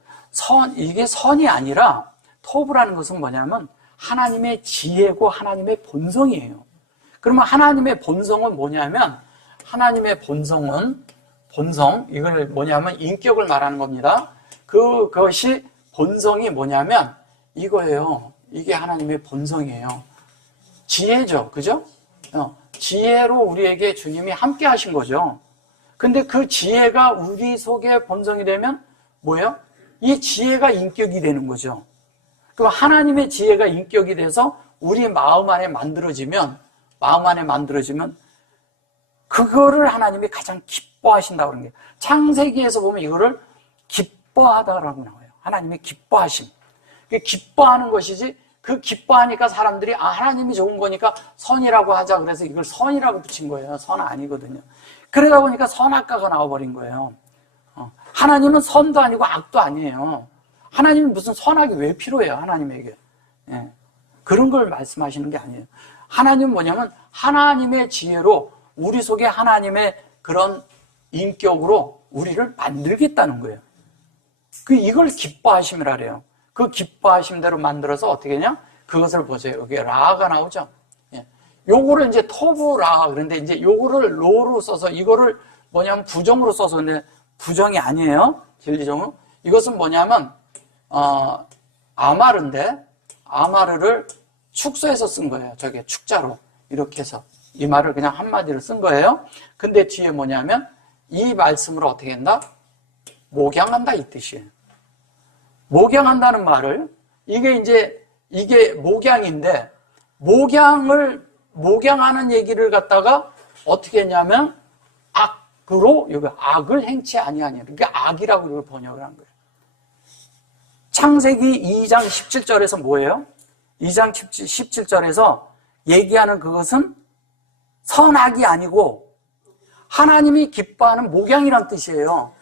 이게 선이 아니라 토브라는 것은 뭐냐면 하나님의 지혜고 하나님의 본성이에요. 그러면 하나님의 본성은 뭐냐면 하나님의 본성 이걸 뭐냐면 인격을 말하는 겁니다. 그것이 본성이 뭐냐면 이거예요. 이게 하나님의 본성이에요. 지혜죠. 그죠? 지혜로 우리에게 주님이 함께 하신 거죠. 근데 그 지혜가 우리 속에 본성이 되면 뭐예요? 이 지혜가 인격이 되는 거죠. 그럼 하나님의 지혜가 인격이 돼서 우리 마음 안에 만들어지면 그거를 하나님이 가장 기뻐하신다고 그러는 거예요. 창세기에서 보면 이거를 기뻐하다라고 나와요. 하나님의 기뻐하심. 기뻐하는 것이지 그 기뻐하니까 사람들이 하나님이 좋은 거니까 선이라고 하자 그래서 이걸 선이라고 붙인 거예요. 선 아니거든요. 그러다 보니까 선악과가 나와버린 거예요. 하나님은 선도 아니고 악도 아니에요. 하나님은 무슨 선악이 왜 필요해요, 하나님에게. 예. 그런 걸 말씀하시는 게 아니에요. 하나님은 뭐냐면 하나님의 지혜로 우리 속에 하나님의 그런 인격으로 우리를 만들겠다는 거예요. 이걸 기뻐하심이라 그래요. 그 기뻐하심대로 만들어서 어떻게 하냐? 그것을 보세요. 여기 라가 나오죠? 예. 요거를 이제 토브라, 그런데 이제 요거를 로로 써서 이거를 뭐냐면 부정으로 써서 근데 부정이 아니에요. 진리정으로. 이것은 뭐냐면, 아마르인데, 아마르를 축소해서 쓴 거예요. 저게 축자로. 이렇게 해서. 이 말을 그냥 한마디로 쓴 거예요. 근데 뒤에 뭐냐면 이 말씀을 어떻게 한다? 목양한다 이 뜻이에요. 목양한다는 말을 이게 목양인데 목양하는 얘기를 갖다가 어떻게 했냐면 악으로 여기 악을 행치 아니하니 그게 악이라고 이걸 번역을 한 거예요. 창세기 2장 17절에서 뭐예요? 2장 17절에서 얘기하는 그것은 선악이 아니고 하나님이 기뻐하는 목양이란 뜻이에요.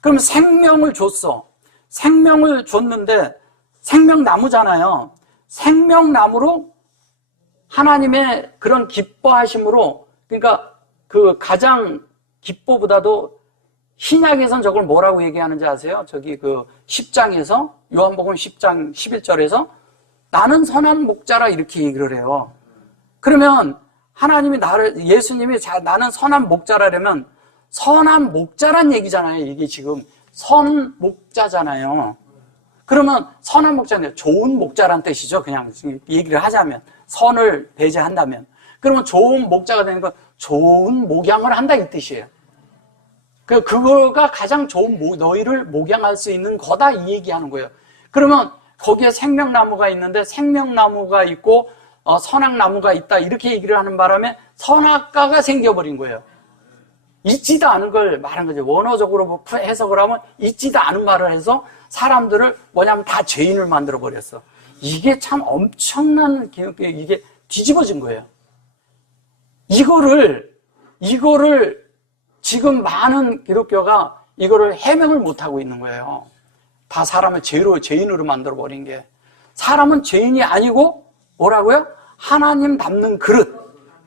그럼 생명을 줬어. 생명을 줬는데 생명나무잖아요. 생명나무로 하나님의 그런 기뻐하심으로 그러니까 그 가장 기뻐보다도 신약에선 저걸 뭐라고 얘기하는지 아세요? 저기 그 10장에서 요한복음 10장 11절에서 나는 선한 목자라 이렇게 얘기를 해요. 그러면 하나님이 예수님이 나는 선한 목자라려면 선한 목자란 얘기잖아요. 이게 지금 선목자잖아요. 그러면 선한 목자는 좋은 목자란 뜻이죠. 그냥 얘기를 하자면 선을 배제한다면 그러면 좋은 목자가 되는 건 좋은 목양을 한다 이 뜻이에요. 그거가 가장 좋은 너희를 목양할 수 있는 거다 이 얘기하는 거예요. 그러면 거기에 생명나무가 있는데 생명나무가 있고 선악나무가 있다 이렇게 얘기를 하는 바람에 선악과가 생겨버린 거예요. 있지도 않은 걸 말한 거죠. 원어적으로 해석을 하면 있지도 않은 말을 해서 사람들을 뭐냐면 다 죄인을 만들어 버렸어. 이게 참 엄청난 이게 뒤집어진 거예요. 이거를 지금 많은 기독교가 이거를 해명을 못하고 있는 거예요. 다 사람을 죄인으로 만들어 버린 게. 사람은 죄인이 아니고 뭐라고요? 하나님 닮는 그릇.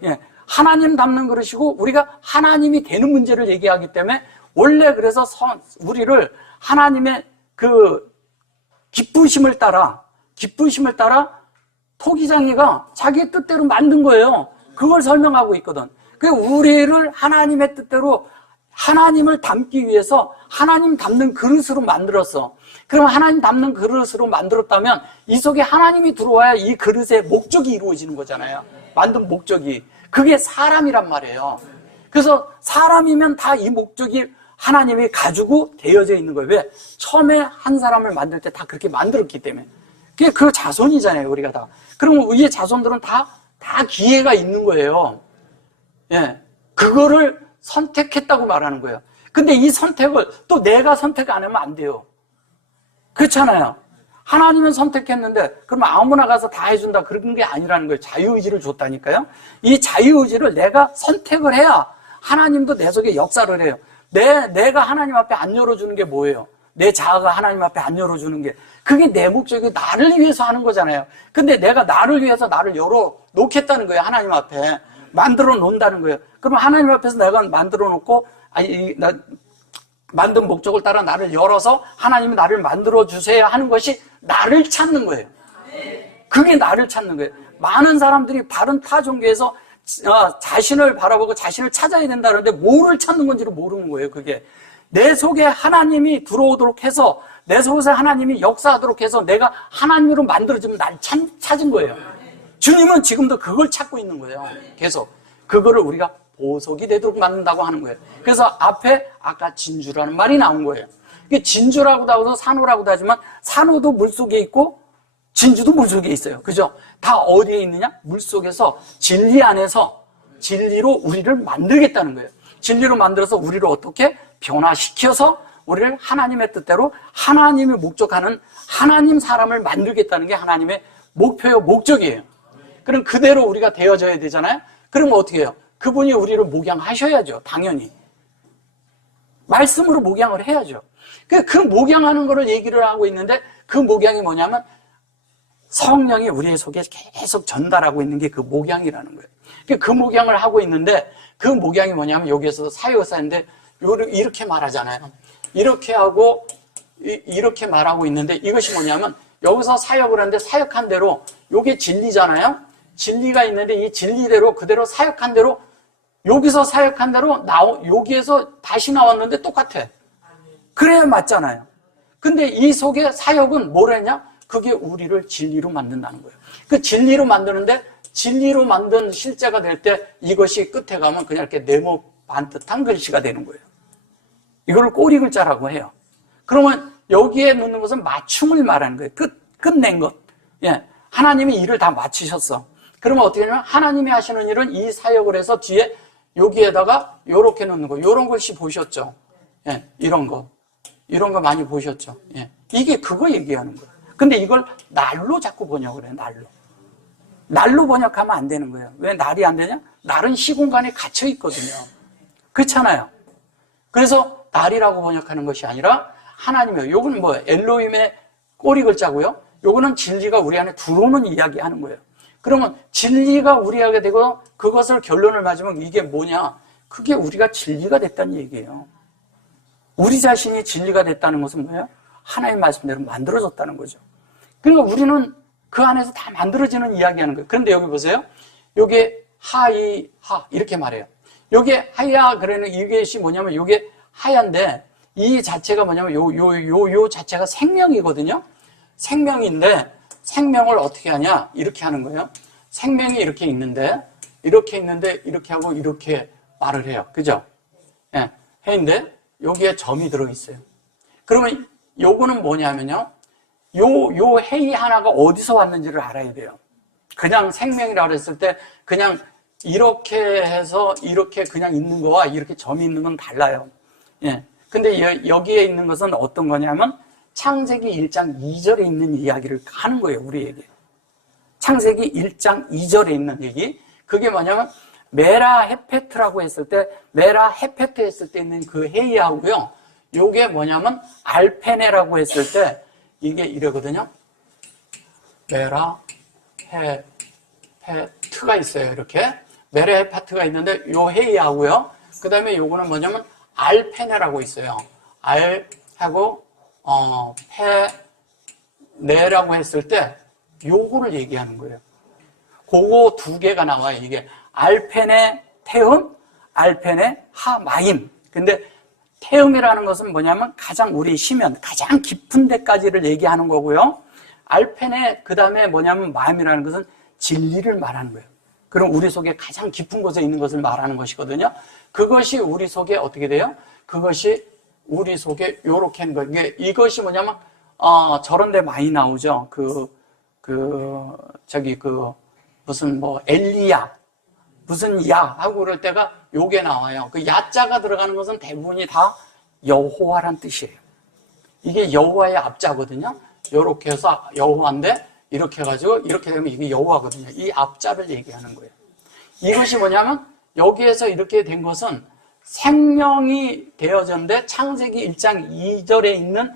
예, 하나님 닮는 그릇이고 우리가 하나님이 되는 문제를 얘기하기 때문에 원래 그래서 우리를 하나님의 그 기쁘심을 따라 토기장이가 자기의 뜻대로 만든 거예요. 그걸 설명하고 있거든. 우리를 하나님의 뜻대로 하나님을 닮기 위해서 하나님 닮는 그릇으로 만들었어. 그럼 하나님 닮는 그릇으로 만들었다면 이 속에 하나님이 들어와야 이 그릇의 목적이 이루어지는 거잖아요. 만든 목적이. 그게 사람이란 말이에요. 그래서 사람이면 다 이 목적이 하나님이 가지고 되어져 있는 거예요. 왜? 처음에 한 사람을 만들 때 다 그렇게 만들었기 때문에. 그게 그 자손이잖아요, 우리가 다. 그러면 위에 자손들은 다 기회가 있는 거예요. 예. 그거를 선택했다고 말하는 거예요. 근데 이 선택을 또 내가 선택 안 하면 안 돼요. 그렇잖아요. 하나님은 선택했는데 그러면 아무나 가서 다 해준다 그런 게 아니라는 거예요. 자유의지를 줬다니까요. 이 자유의지를 내가 선택을 해야 하나님도 내 속에 역사를 해요. 내가 하나님 앞에 안 열어주는 게 뭐예요? 내 자아가 하나님 앞에 안 열어주는 게 그게 내 목적이 나를 위해서 하는 거잖아요. 근데 내가 나를 위해서 나를 열어놓겠다는 거예요. 하나님 앞에 만들어 놓는다는 거예요. 그러면 하나님 앞에서 내가 만들어 놓고 나 만든 목적을 따라 나를 열어서 하나님이 나를 만들어 주세요 하는 것이 나를 찾는 거예요. 그게 나를 찾는 거예요. 많은 사람들이 바른 타 종교에서 자신을 바라보고 자신을 찾아야 된다는데 뭐를 찾는 건지를 모르는 거예요. 그게 내 속에 하나님이 들어오도록 해서 내 속에서 하나님이 역사하도록 해서 내가 하나님으로 만들어지면 날 찾은 거예요. 주님은 지금도 그걸 찾고 있는 거예요. 계속 그거를 우리가 보석이 되도록 만든다고 하는 거예요. 그래서 앞에 아까 진주라는 말이 나온 거예요. 진주라고도 하고 산호라고도 하지만 산호도 물속에 있고 진주도 물속에 있어요. 그죠? 다 어디에 있느냐? 물속에서 진리 안에서 진리로 우리를 만들겠다는 거예요. 진리로 만들어서 우리를 어떻게 변화시켜서 우리를 하나님의 뜻대로 하나님이 목적하는 하나님 사람을 만들겠다는 게 하나님의 목표요, 목적이에요. 그럼 그대로 우리가 되어져야 되잖아요? 그러면 어떻게 해요? 그분이 우리를 목양하셔야죠. 당연히. 말씀으로 목양을 해야죠. 그 목양하는 거를 얘기를 하고 있는데 그 목양이 뭐냐면 성령이 우리 속에 계속 전달하고 있는 게 그 목양이라는 거예요. 그 목양을 하고 있는데 그 목양이 뭐냐면 여기에서 사역사인데 이렇게 말하잖아요. 이렇게 하고 이렇게 말하고 있는데 이것이 뭐냐면 여기서 사역을 하는데 사역한 대로 이게 진리잖아요. 진리가 있는데 이 진리대로 그대로 사역한 대로 여기서 사역한 대로 여기에서 다시 나왔는데 똑같아. 그래야 맞잖아요. 근데 이 속에 사역은 뭘 했냐? 그게 우리를 진리로 만든다는 거예요. 그 진리로 만드는데 진리로 만든 실제가 될 때 이것이 끝에 가면 그냥 이렇게 네모 반듯한 글씨가 되는 거예요. 이걸 꼬리 글자라고 해요. 그러면 여기에 넣는 것은 맞춤을 말하는 거예요. 끝낸 것. 예. 하나님이 일을 다 마치셨어. 그러면 어떻게 하냐면 하나님이 하시는 일은 이 사역을 해서 뒤에 여기에다가 요렇게 넣는 거. 요런 글씨 보셨죠? 예. 이런 거 많이 보셨죠? 예. 이게 그거 얘기하는 거예요. 근데 이걸 날로 자꾸 번역을 해요. 날로 번역하면 안 되는 거예요. 왜 날이 안 되냐? 날은 시공간에 갇혀 있거든요. 그렇잖아요. 그래서 날이라고 번역하는 것이 아니라 하나님이요. 요거는 뭐예요? 엘로힘의 꼬리 글자고요. 요거는 진리가 우리 안에 들어오는 이야기 하는 거예요. 그러면 진리가 우리에게 되고 그것을 결론을 맞으면 이게 뭐냐? 그게 우리가 진리가 됐다는 얘기예요. 우리 자신이 진리가 됐다는 것은 뭐예요? 하나님의 말씀대로 만들어졌다는 거죠. 그러니까 우리는 그 안에서 다 만들어지는 이야기 하는 거예요. 그런데 여기 보세요. 요게 하이하 이렇게 말해요. 요게 하야 그러는 이것이 뭐냐면 요게 하얀데 이 자체가 뭐냐면 요 자체가 생명이거든요. 생명인데 생명을 어떻게 하냐? 이렇게 하는 거예요. 생명이 이렇게 있는데 이렇게 하고 이렇게 말을 해요. 그죠? 예. 해인데 여기에 점이 들어있어요. 그러면 요거는 뭐냐면요. 요 해이 하나가 어디서 왔는지를 알아야 돼요. 그냥 생명이라고 했을 때 그냥 이렇게 해서 이렇게 그냥 있는 거와 이렇게 점이 있는 건 달라요. 예. 근데 여기에 있는 것은 어떤 거냐면 창세기 1장 2절에 있는 이야기를 하는 거예요, 우리에게. 창세기 1장 2절에 있는 얘기. 그게 뭐냐면 메라 헤페트라고 했을 때 메라 헤페트 했을 때 있는 그 헤이하고요. 요게 뭐냐면 알페네라고 했을 때 이게 이러거든요. 메라 헤페트가 있어요, 이렇게. 메라 헤페트가 있는데 요 헤이하고요. 그 다음에 요거는 뭐냐면 알페네라고 있어요. 알하고 페네라고 했을 때 요거를 얘기하는 거예요. 그거 두 개가 나와요. 이게 알페네 태음, 알페네 하마임. 근데 태음이라는 것은 뭐냐면 가장 우리 심연, 가장 깊은 데까지를 얘기하는 거고요. 알페네 그 다음에 뭐냐면 마임이라는 것은 진리를 말하는 거예요. 그럼 우리 속에 가장 깊은 곳에 있는 것을 말하는 것이거든요. 그것이 우리 속에 어떻게 돼요? 그것이 우리 속에 요렇게 하는 거예요. 이것이 뭐냐면 저런 데 많이 나오죠. 무슨 엘리야 무슨 야 하고 그럴 때가 요게 나와요. 그 야자가 들어가는 것은 대부분이 다 여호와란 뜻이에요. 이게 여호와의 앞자거든요. 요렇게 해서 여호와인데 이렇게 해가지고 이렇게 되면 이게 여호와거든요. 이 앞자를 얘기하는 거예요. 이것이 뭐냐면 여기에서 이렇게 된 것은 생명이 되어졌는데 창세기 1장 2절에 있는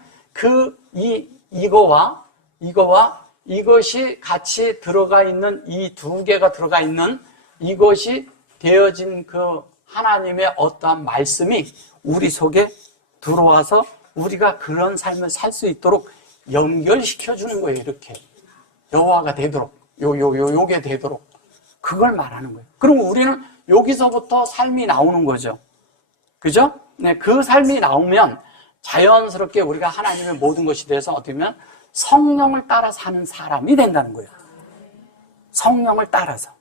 이거와 이것이 같이 들어가 있는 이 두 개가 들어가 있는 이것이 되어진 그 하나님의 어떠한 말씀이 우리 속에 들어와서 우리가 그런 삶을 살 수 있도록 연결시켜 주는 거예요. 이렇게 여호와가 되도록 요게 되도록 그걸 말하는 거예요. 그럼 우리는 여기서부터 삶이 나오는 거죠. 그죠? 네, 그 삶이 나오면 자연스럽게 우리가 하나님의 모든 것이 돼서 어떻게 보면 성령을 따라 사는 사람이 된다는 거예요. 성령을 따라서.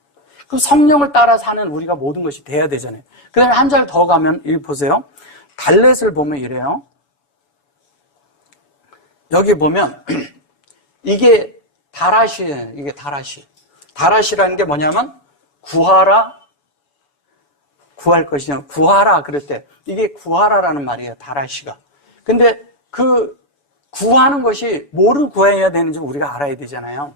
그 성령을 따라 사는 우리가 모든 것이 돼야 되잖아요. 그 다음에 한 절 더 가면 여기 보세요. 달렛을 보면 이래요. 여기 보면 이게 다라시예요. 이게 다라시. 다라시라는 게 뭐냐면 구하라, 구할 것이냐, 구하라 그럴 때 이게 구하라라는 말이에요. 다라시가. 근데 그 구하는 것이 뭐를 구해야 되는지 우리가 알아야 되잖아요.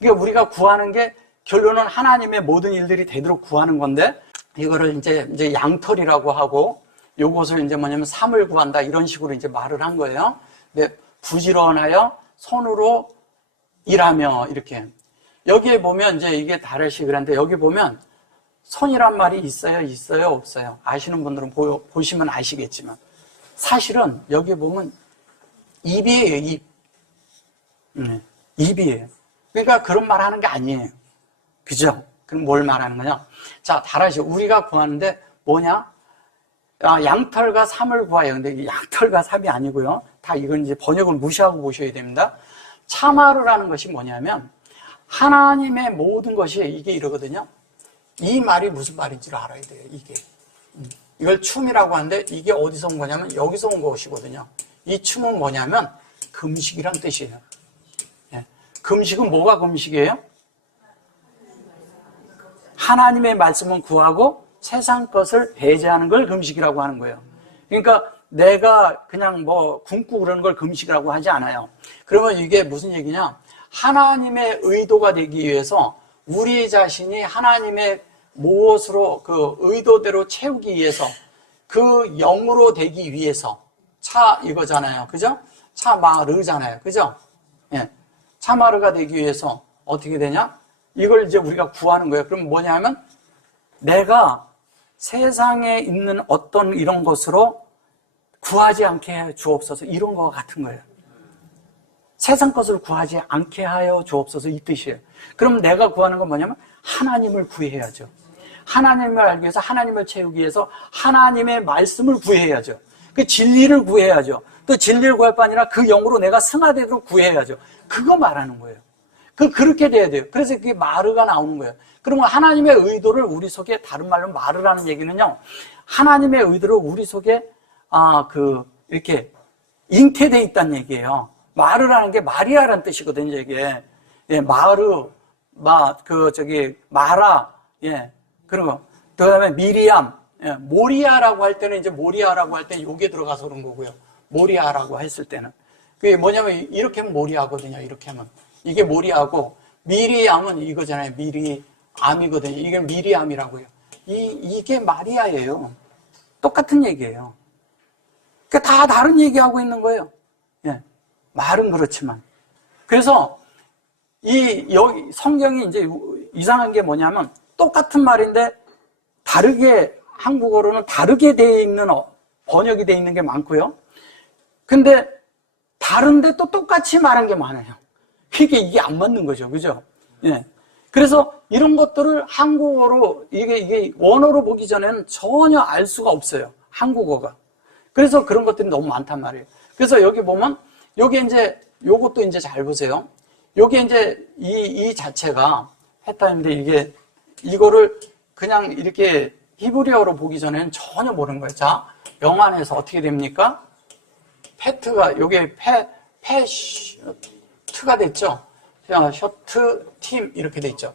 그러니까 우리가 구하는 게 결론은 하나님의 모든 일들이 되도록 구하는 건데 이거를 이제 양털이라고 하고 요것을 이제 뭐냐면 삶을 구한다 이런 식으로 이제 말을 한 거예요. 근데 부지런하여 손으로 일하며 이렇게 여기에 보면 이제 이게 다르시 그런데 여기 보면 손이란 말이 있어요 없어요? 아시는 분들은 보시면 아시겠지만 사실은 여기 보면 입이에요. 입. 입이에요. 그러니까 그런 말 하는 게 아니에요. 그죠? 그럼 뭘 말하는 거냐? 자, 다라시 우리가 구하는데 뭐냐? 양털과 삼을 구하여. 근데 이게 양털과 삼이 아니고요. 다 이건 이제 번역을 무시하고 보셔야 됩니다. 차마르라는 것이 뭐냐면 하나님의 모든 것이 이게 이러거든요. 이 말이 무슨 말인지를 알아야 돼요. 이게 이걸 춤이라고 하는데 이게 어디서 온 거냐면 여기서 온 것이거든요. 이 춤은 뭐냐면 금식이란 뜻이에요. 예. 금식은 뭐가 금식이에요? 하나님의 말씀은 구하고 세상 것을 배제하는 걸 금식이라고 하는 거예요. 그러니까 내가 그냥 뭐 굶고 그러는 걸 금식이라고 하지 않아요. 그러면 이게 무슨 얘기냐? 하나님의 의도가 되기 위해서 우리 자신이 하나님의 무엇으로 그 의도대로 채우기 위해서 그 영으로 되기 위해서 차 이거잖아요. 그죠? 차마르잖아요. 그죠? 예. 차마르가 되기 위해서 어떻게 되냐? 이걸 이제 우리가 구하는 거예요. 그럼 뭐냐면 내가 세상에 있는 어떤 이런 것으로 구하지 않게 해 주옵소서 이런 거와 같은 거예요. 세상 것을 구하지 않게 하여 주옵소서 이 뜻이에요. 그럼 내가 구하는 건 뭐냐면 하나님을 구해야죠. 하나님을 알기 위해서 하나님을 채우기 위해서 하나님의 말씀을 구해야죠. 그 진리를 구해야죠. 또 진리를 구할 뿐 아니라 그 영으로 내가 승화되도록 구해야죠. 그거 말하는 거예요. 그렇게 돼야 돼요. 그래서 그게 마르가 나오는 거예요. 그러면 하나님의 의도를 우리 속에, 다른 말로 마르라는 얘기는요, 하나님의 의도를 우리 속에 이렇게 잉태되어 있다는 얘기예요. 마르라는 게 마리아라는 뜻이거든요, 이게. 예, 마르, 마라, 예, 그리고, 그 다음에 미리암, 예, 모리아라고 할 때는 이제 모리아라고 할 때는 요게 들어가서 그런 거고요. 모리아라고 했을 때는. 그게 뭐냐면, 이렇게 하면 모리아거든요, 이렇게 하면. 이게 모리아고, 미리암은 이거잖아요, 미리암이거든요. 이게 미리암이라고요. 이게 마리아예요. 똑같은 얘기예요. 그러니까 다 다른 얘기하고 있는 거예요. 예. 말은 그렇지만. 그래서 여기 성경이 이제 이상한 게 뭐냐면 똑같은 말인데 다르게 한국어로는 다르게 되어 있는 번역이 되어 있는 게 많고요. 근데 다른데 또 똑같이 말한 게 많아요. 이게 안 맞는 거죠. 그죠? 예. 그래서 이런 것들을 한국어로 이게 원어로 보기 전에는 전혀 알 수가 없어요. 한국어가. 그래서 그런 것들이 너무 많단 말이에요. 그래서 여기 보면 요게 이제 요것도 이제 잘 보세요. 요게 이제 이 자체가 페타인데 이거를 그냥 이렇게 히브리어로 보기 전에는 전혀 모르는 거예요. 자, 영안에서 어떻게 됩니까? 페트가 요게 페트가 됐죠. 셔트 팀 이렇게 돼 있죠.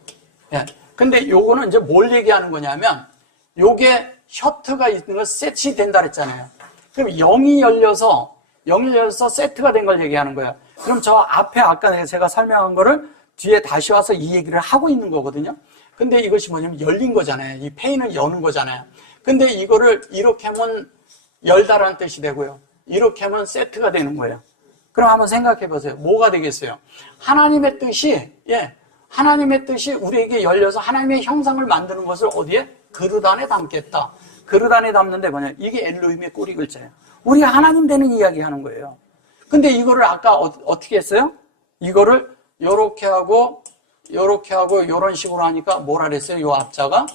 예. 근데 요거는 이제 뭘 얘기하는 거냐면 요게 셔트가 있는 걸 셋이 된다 그랬잖아요. 그럼 0이 열려서 세트가 된 걸 얘기하는 거예요. 그럼 저 앞에 아까 제가 설명한 거를 뒤에 다시 와서 이 얘기를 하고 있는 거거든요. 근데 이것이 뭐냐면 열린 거잖아요. 이 페인은 여는 거잖아요. 근데 이거를 이렇게 하면 열다라는 뜻이 되고요. 이렇게 하면 세트가 되는 거예요. 그럼 한번 생각해 보세요. 뭐가 되겠어요? 하나님의 뜻이 우리에게 열려서 하나님의 형상을 만드는 것을 어디에? 그릇 안에 담겠다. 그릇 안에 담는데 뭐냐? 이게 엘로힘의 꼬리 글자예요. 우리가 하나님 되는 이야기 하는 거예요. 근데 이거를 아까 어떻게 했어요? 이거를 요렇게 하고 요런 식으로 하니까 뭐라 그랬어요? 요 앞자가?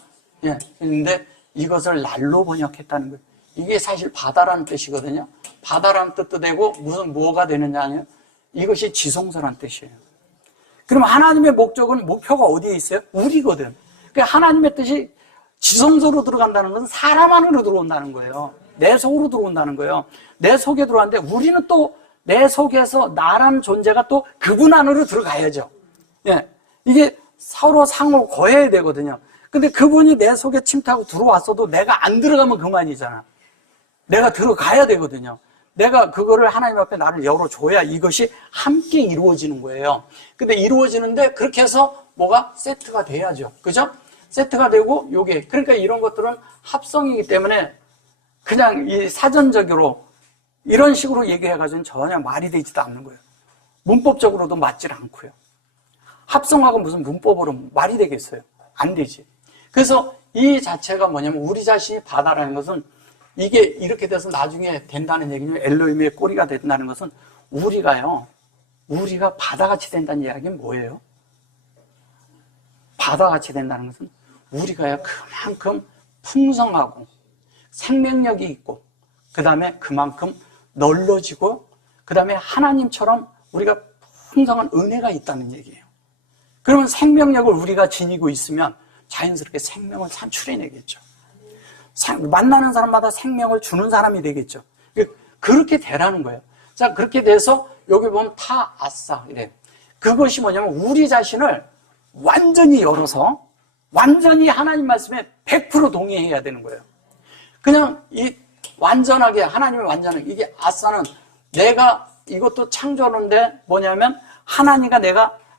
예. 근데 이것을 날로 번역했다는 거예요. 이게 사실 바다라는 뜻이거든요. 바다라는 뜻도 되고 뭐가 되느냐면 이것이 지성소라는 뜻이에요. 그럼 하나님의 목표가 어디에 있어요? 우리거든. 그러니까 하나님의 뜻이 지성소로 들어간다는 것은 사람 안으로 들어온다는 거예요. 내 속으로 들어온다는 거예요. 내 속에 들어왔는데 우리는 또 내 속에서 나라는 존재가 또 그분 안으로 들어가야죠. 예. 이게 서로 상호 거해야 되거든요. 근데 그분이 내 속에 침투하고 들어왔어도 내가 안 들어가면 그만이잖아. 내가 들어가야 되거든요. 내가 그거를 하나님 앞에 나를 열어줘야 이것이 함께 이루어지는 거예요. 근데 이루어지는데 그렇게 해서 뭐가 세트가 돼야죠. 그죠? 세트가 되고 요게 그러니까 이런 것들은 합성이기 때문에 그냥 이 사전적으로 이런 식으로 얘기해가지고는 전혀 말이 되지도 않는 거예요. 문법적으로도 맞질 않고요. 합성하고 무슨 문법으로 말이 되겠어요? 안 되지. 그래서 이 자체가 뭐냐면 우리 자신이 바다라는 것은 이게 이렇게 돼서 나중에 된다는 얘기는 엘로힘의 꼬리가 된다는 것은 우리가 바다같이 된다는 이야기는 뭐예요? 바다같이 된다는 것은 우리가 그만큼 풍성하고 생명력이 있고 그 다음에 그만큼 널널지고 그 다음에 하나님처럼 우리가 풍성한 은혜가 있다는 얘기예요. 그러면 생명력을 우리가 지니고 있으면 자연스럽게 생명을 산출해내겠죠. 만나는 사람마다 생명을 주는 사람이 되겠죠. 그렇게 되라는 거예요. 자, 그렇게 돼서 여기 보면 타, 아싸 이래. 그것이 뭐냐면 우리 자신을 완전히 열어서 완전히 하나님 말씀에 100% 동의해야 되는 거예요. 그냥 완전하게 하나님의 완전한 이게 아싸는 내가 이것도 창조론인데 뭐냐면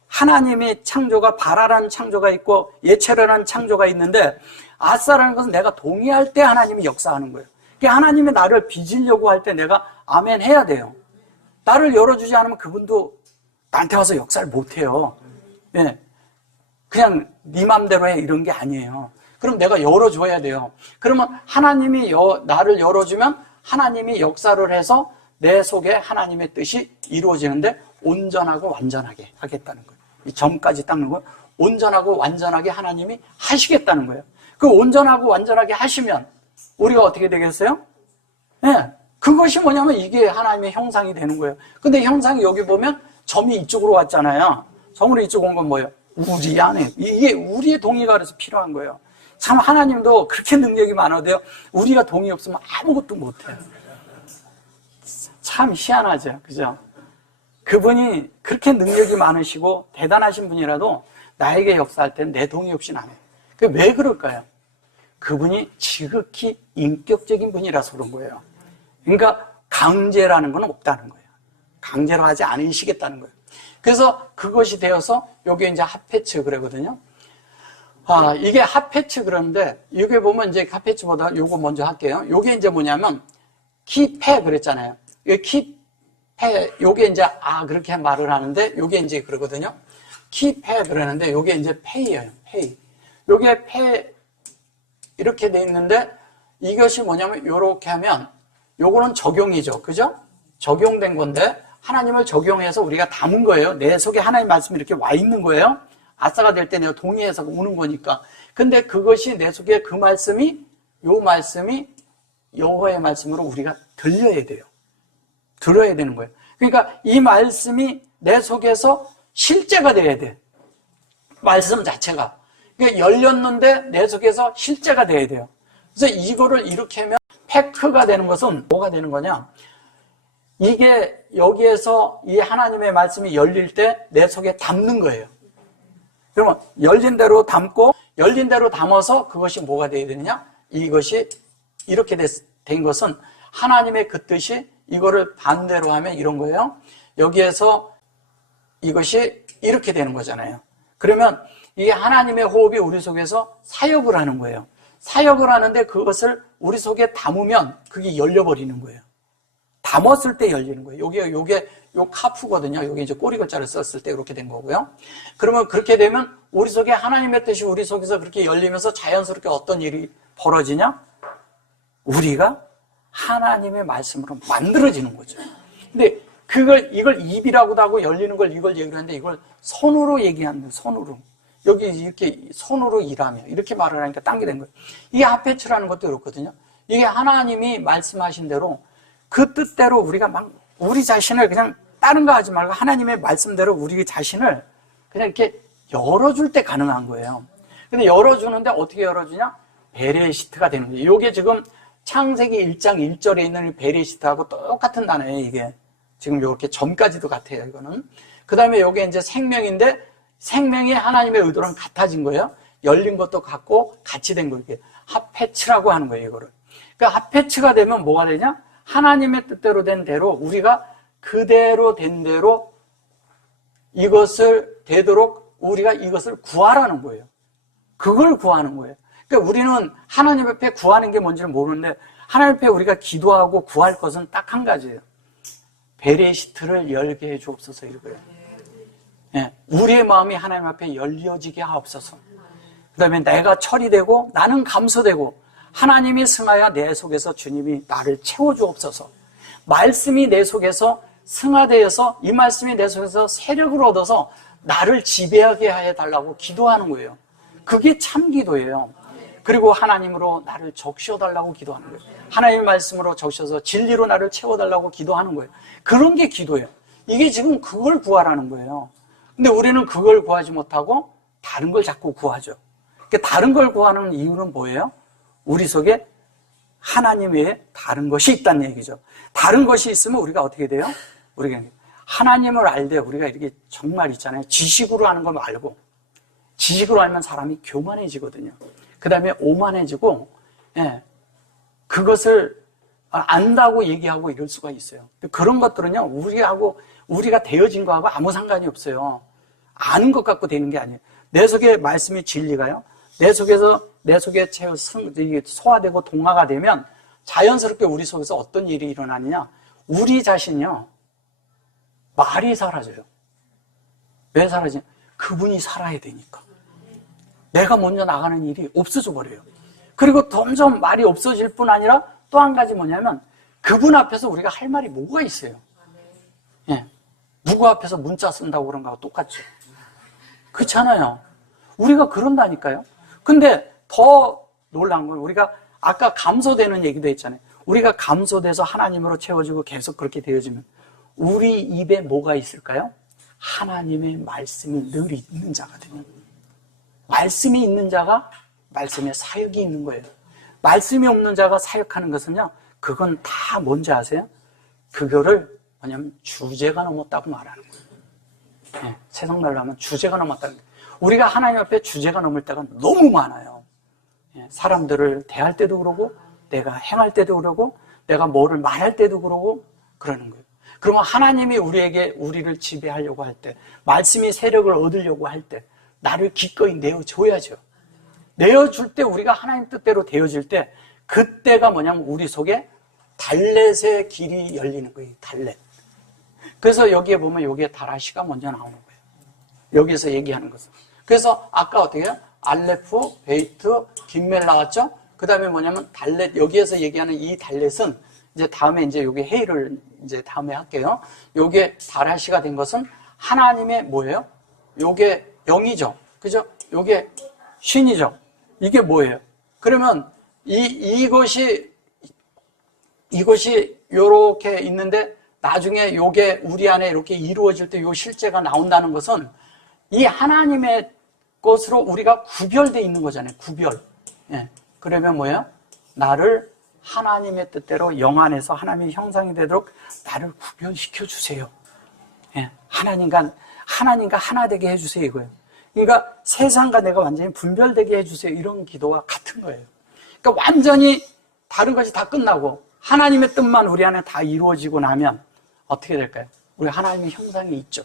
하나님의 창조가 발아라는 창조가 있고 예체라는 창조가 있는데 아싸라는 것은 내가 동의할 때 하나님이 역사하는 거예요. 그러니까 하나님이 나를 빚으려고 할 때 내가 아멘 해야 돼요. 나를 열어주지 않으면 그분도 나한테 와서 역사를 못 해요. 예. 그냥 네 맘대로 해 이런 게 아니에요. 그럼 내가 열어줘야 돼요. 그러면 하나님이 나를 열어주면 하나님이 역사를 해서 내 속에 하나님의 뜻이 이루어지는데 온전하고 완전하게 하겠다는 거예요. 이 점까지 닦는 거예요. 온전하고 완전하게 하나님이 하시겠다는 거예요. 그 온전하고 완전하게 하시면 우리가 어떻게 되겠어요? 네, 그것이 뭐냐면 이게 하나님의 형상이 되는 거예요. 근데 형상이 여기 보면 점이 이쪽으로 왔잖아요. 점으로 이쪽 온 건 뭐예요? 우리 안에. 이게 우리의 동의가 그래서 필요한 거예요. 참 하나님도 그렇게 능력이 많아도요. 우리가 동의 없으면 아무것도 못해요. 참 희한하죠. 그죠? 그분이 그렇게 능력이 많으시고 대단하신 분이라도 나에게 역사할 때는 내 동의 없이는 안 해요. 왜 그럴까요? 그분이 지극히 인격적인 분이라서 그런 거예요. 그러니까 강제라는 건 없다는 거예요. 강제로 하지 않으시겠다는 거예요. 그래서 그것이 되어서 요게 이제 핫패치 그러거든요. 이게 핫패치 그러는데 이게 보면 이제 핫패치보다 요거 먼저 할게요. 요게 이제 뭐냐면 키패 그랬잖아요. 키패 요게 이제 그렇게 말을 하는데 요게 이제 그러거든요. 키패 그러는데 요게 이제 페이예요. 페이. 요게 페 이렇게 돼 있는데 이것이 뭐냐면 요렇게 하면 요거는 적용이죠. 그죠? 적용된 건데 하나님을 적용해서 우리가 담은 거예요. 내 속에 하나님 말씀이 이렇게 와 있는 거예요. 아싸가 될 때 내가 동의해서 우는 거니까. 근데 그것이 내 속에 요 말씀이 여호와의 말씀으로 우리가 들려야 돼요. 들어야 되는 거예요. 그러니까 이 말씀이 내 속에서 실제가 돼야 돼. 말씀 자체가. 그러니까 열렸는데 내 속에서 실제가 돼야 돼요. 그래서 이거를 이렇게 하면 팩트가 되는 것은 뭐가 되는 거냐? 이게 여기에서 이 하나님의 말씀이 열릴 때 내 속에 담는 거예요. 그러면 열린 대로 담고 열린 대로 담아서 그것이 뭐가 되어야 되느냐? 이것이 이렇게 된 것은 하나님의 그 뜻이 이거를 반대로 하면 이런 거예요. 여기에서 이것이 이렇게 되는 거잖아요. 그러면 이게 하나님의 호흡이 우리 속에서 사역을 하는 거예요. 사역을 하는데 그것을 우리 속에 담으면 그게 열려버리는 거예요. 담았을 때 열리는 거예요. 요게 카프거든요. 여기 이제 꼬리 글자를 썼을 때 이렇게 된 거고요. 그러면 그렇게 되면 우리 속에 하나님의 뜻이 우리 속에서 그렇게 열리면서 자연스럽게 어떤 일이 벌어지냐? 우리가 하나님의 말씀으로 만들어지는 거죠. 근데 이걸 입이라고도 하고 열리는 걸 이걸 얘기를 하는데 이걸 손으로 얘기하는 거예요. 손으로. 여기 이렇게 손으로 일하며 이렇게 말을 하니까 딴 게 된 거예요. 이게 하페츠라는 것도 그렇거든요. 이게 하나님이 말씀하신 대로 그 뜻대로 우리가 막 우리 자신을 그냥 다른 거 하지 말고 하나님의 말씀대로 우리 자신을 그냥 이렇게 열어줄 때 가능한 거예요. 근데 열어주는데 어떻게 열어주냐? 베레시트가 되는 거예요. 이게 지금 창세기 1장 1절에 있는 베레시트하고 똑같은 단어예요. 이게 지금 이렇게 점까지도 같아요. 이거는. 그 다음에 이게 이제 생명인데 생명이 하나님의 의도랑 같아진 거예요. 열린 것도 같고 같이 된 거예요. 핫패치라고 하는 거예요. 이거를. 그러니까 핫패치가 되면 뭐가 되냐? 하나님의 뜻대로 된 대로 우리가 그대로 된 대로 이것을 되도록 우리가 이것을 구하라는 거예요. 그걸 구하는 거예요. 그러니까 우리는 하나님 앞에 구하는 게 뭔지를 모르는데 하나님 앞에 우리가 기도하고 구할 것은 딱 한 가지예요. 베레시트를 열게 해 주옵소서 이거예요. 예, 우리의 마음이 하나님 앞에 열려지게 하옵소서. 그 다음에 내가 처리되고 나는 감소되고 하나님이 승하여 내 속에서 주님이 나를 채워주옵소서. 말씀이 내 속에서 승하되어서 이 말씀이 내 속에서 세력을 얻어서 나를 지배하게 해달라고 기도하는 거예요. 그게 참 기도예요. 그리고 하나님으로 나를 적셔달라고 기도하는 거예요. 하나님의 말씀으로 적셔서 진리로 나를 채워달라고 기도하는 거예요. 그런 게 기도예요. 이게 지금 그걸 구하라는 거예요. 근데 우리는 그걸 구하지 못하고 다른 걸 자꾸 구하죠. 그러니까 다른 걸 구하는 이유는 뭐예요? 우리 속에 하나님 외에 다른 것이 있다는 얘기죠. 다른 것이 있으면 우리가 어떻게 돼요? 우리가 하나님을 알되 우리가 이렇게 정말 있잖아요. 지식으로 하는 거 말고 지식으로 알면 사람이 교만해지거든요. 그 다음에 오만해지고, 예, 그것을 안다고 얘기하고 이럴 수가 있어요. 그런 것들은요, 우리가 되어진 거하고 아무 상관이 없어요. 아는 것 갖고 되는 게 아니에요. 내 속에 말씀이 진리가요, 내 속에 소화되고 동화가 되면 자연스럽게 우리 속에서 어떤 일이 일어나느냐, 우리 자신이요, 말이 사라져요. 왜 사라지냐? 그분이 살아야 되니까. 내가 먼저 나가는 일이 없어져 버려요. 그리고 점점 말이 없어질 뿐 아니라 또 한 가지 뭐냐면 그분 앞에서 우리가 할 말이 뭐가 있어요. 예. 누구 앞에서 문자 쓴다고 그런 거하고 똑같죠. 그렇잖아요. 우리가 그런다니까요. 근데 더 놀라운 건 우리가 아까 감소되는 얘기도 했잖아요. 우리가 감소돼서 하나님으로 채워지고 계속 그렇게 되어지면 우리 입에 뭐가 있을까요? 하나님의 말씀이 늘 있는 자거든요. 말씀이 있는 자가 말씀에 사역이 있는 거예요. 말씀이 없는 자가 사역하는 것은요, 그건 다 뭔지 아세요? 그거를 뭐냐면 주제가 넘었다고 말하는 거예요. 네, 세상말로 하면 주제가 넘었다는 거예요. 우리가 하나님 앞에 주제가 넘을 때가 너무 많아요. 네, 사람들을 대할 때도 그러고 내가 행할 때도 그러고 내가 뭐를 말할 때도 그러고 그러는 거예요. 그러면 하나님이 우리를 지배하려고 할 때, 말씀이 세력을 얻으려고 할 때 나를 기꺼이 내어줘야죠. 내어줄 때 우리가 하나님 뜻대로 되어질 때 그때가 뭐냐면 우리 속에 달렛의 길이 열리는 거예요. 달렛. 그래서 여기에 보면 여기에 다라시가 먼저 나오는 거예요. 여기에서 얘기하는 것은. 그래서 아까 어떻게 해요? 알레프, 베이트, 김멜 나왔죠? 그 다음에 뭐냐면 달렛, 여기에서 얘기하는 이 달렛은 이제 다음에 이제 여기 회의를 이제 다음에 할게요. 요게 다라시가 된 것은 하나님의 뭐예요? 요게 영이죠. 그죠? 요게 신이죠. 이게 뭐예요? 그러면 이것이 요렇게 있는데 나중에 요게 우리 안에 이렇게 이루어질 때 요 실제가 나온다는 것은 이 하나님의 것으로 우리가 구별되어 있는 거잖아요. 구별. 예. 그러면 뭐예요? 나를 하나님의 뜻대로 영 안에서 하나님의 형상이 되도록 나를 구별시켜 주세요. 예. 하나님과 하나 되게 해주세요, 이거예요. 그러니까 세상과 내가 완전히 분별되게 해주세요, 이런 기도와 같은 거예요. 그러니까 완전히 다른 것이 다 끝나고 하나님의 뜻만 우리 안에 다 이루어지고 나면 어떻게 될까요? 우리 하나님의 형상이 있죠.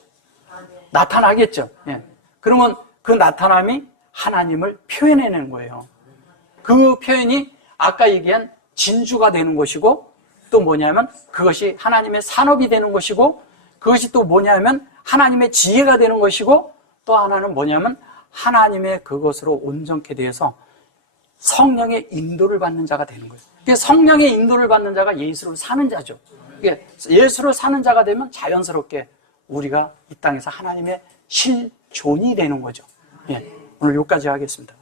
나타나겠죠. 예. 그러면 그 나타남이 하나님을 표현해내는 거예요. 그 표현이 아까 얘기한 진주가 되는 것이고, 또 뭐냐면 그것이 하나님의 산업이 되는 것이고, 그것이 또 뭐냐면 하나님의 지혜가 되는 것이고, 또 하나는 뭐냐면 하나님의 그것으로 온전케 되어서 성령의 인도를 받는 자가 되는 거예요. 성령의 인도를 받는 자가 예수를 사는 자죠. 예수를 사는 자가 되면 자연스럽게 우리가 이 땅에서 하나님의 실존이 되는 거죠. 예, 오늘 여기까지 하겠습니다.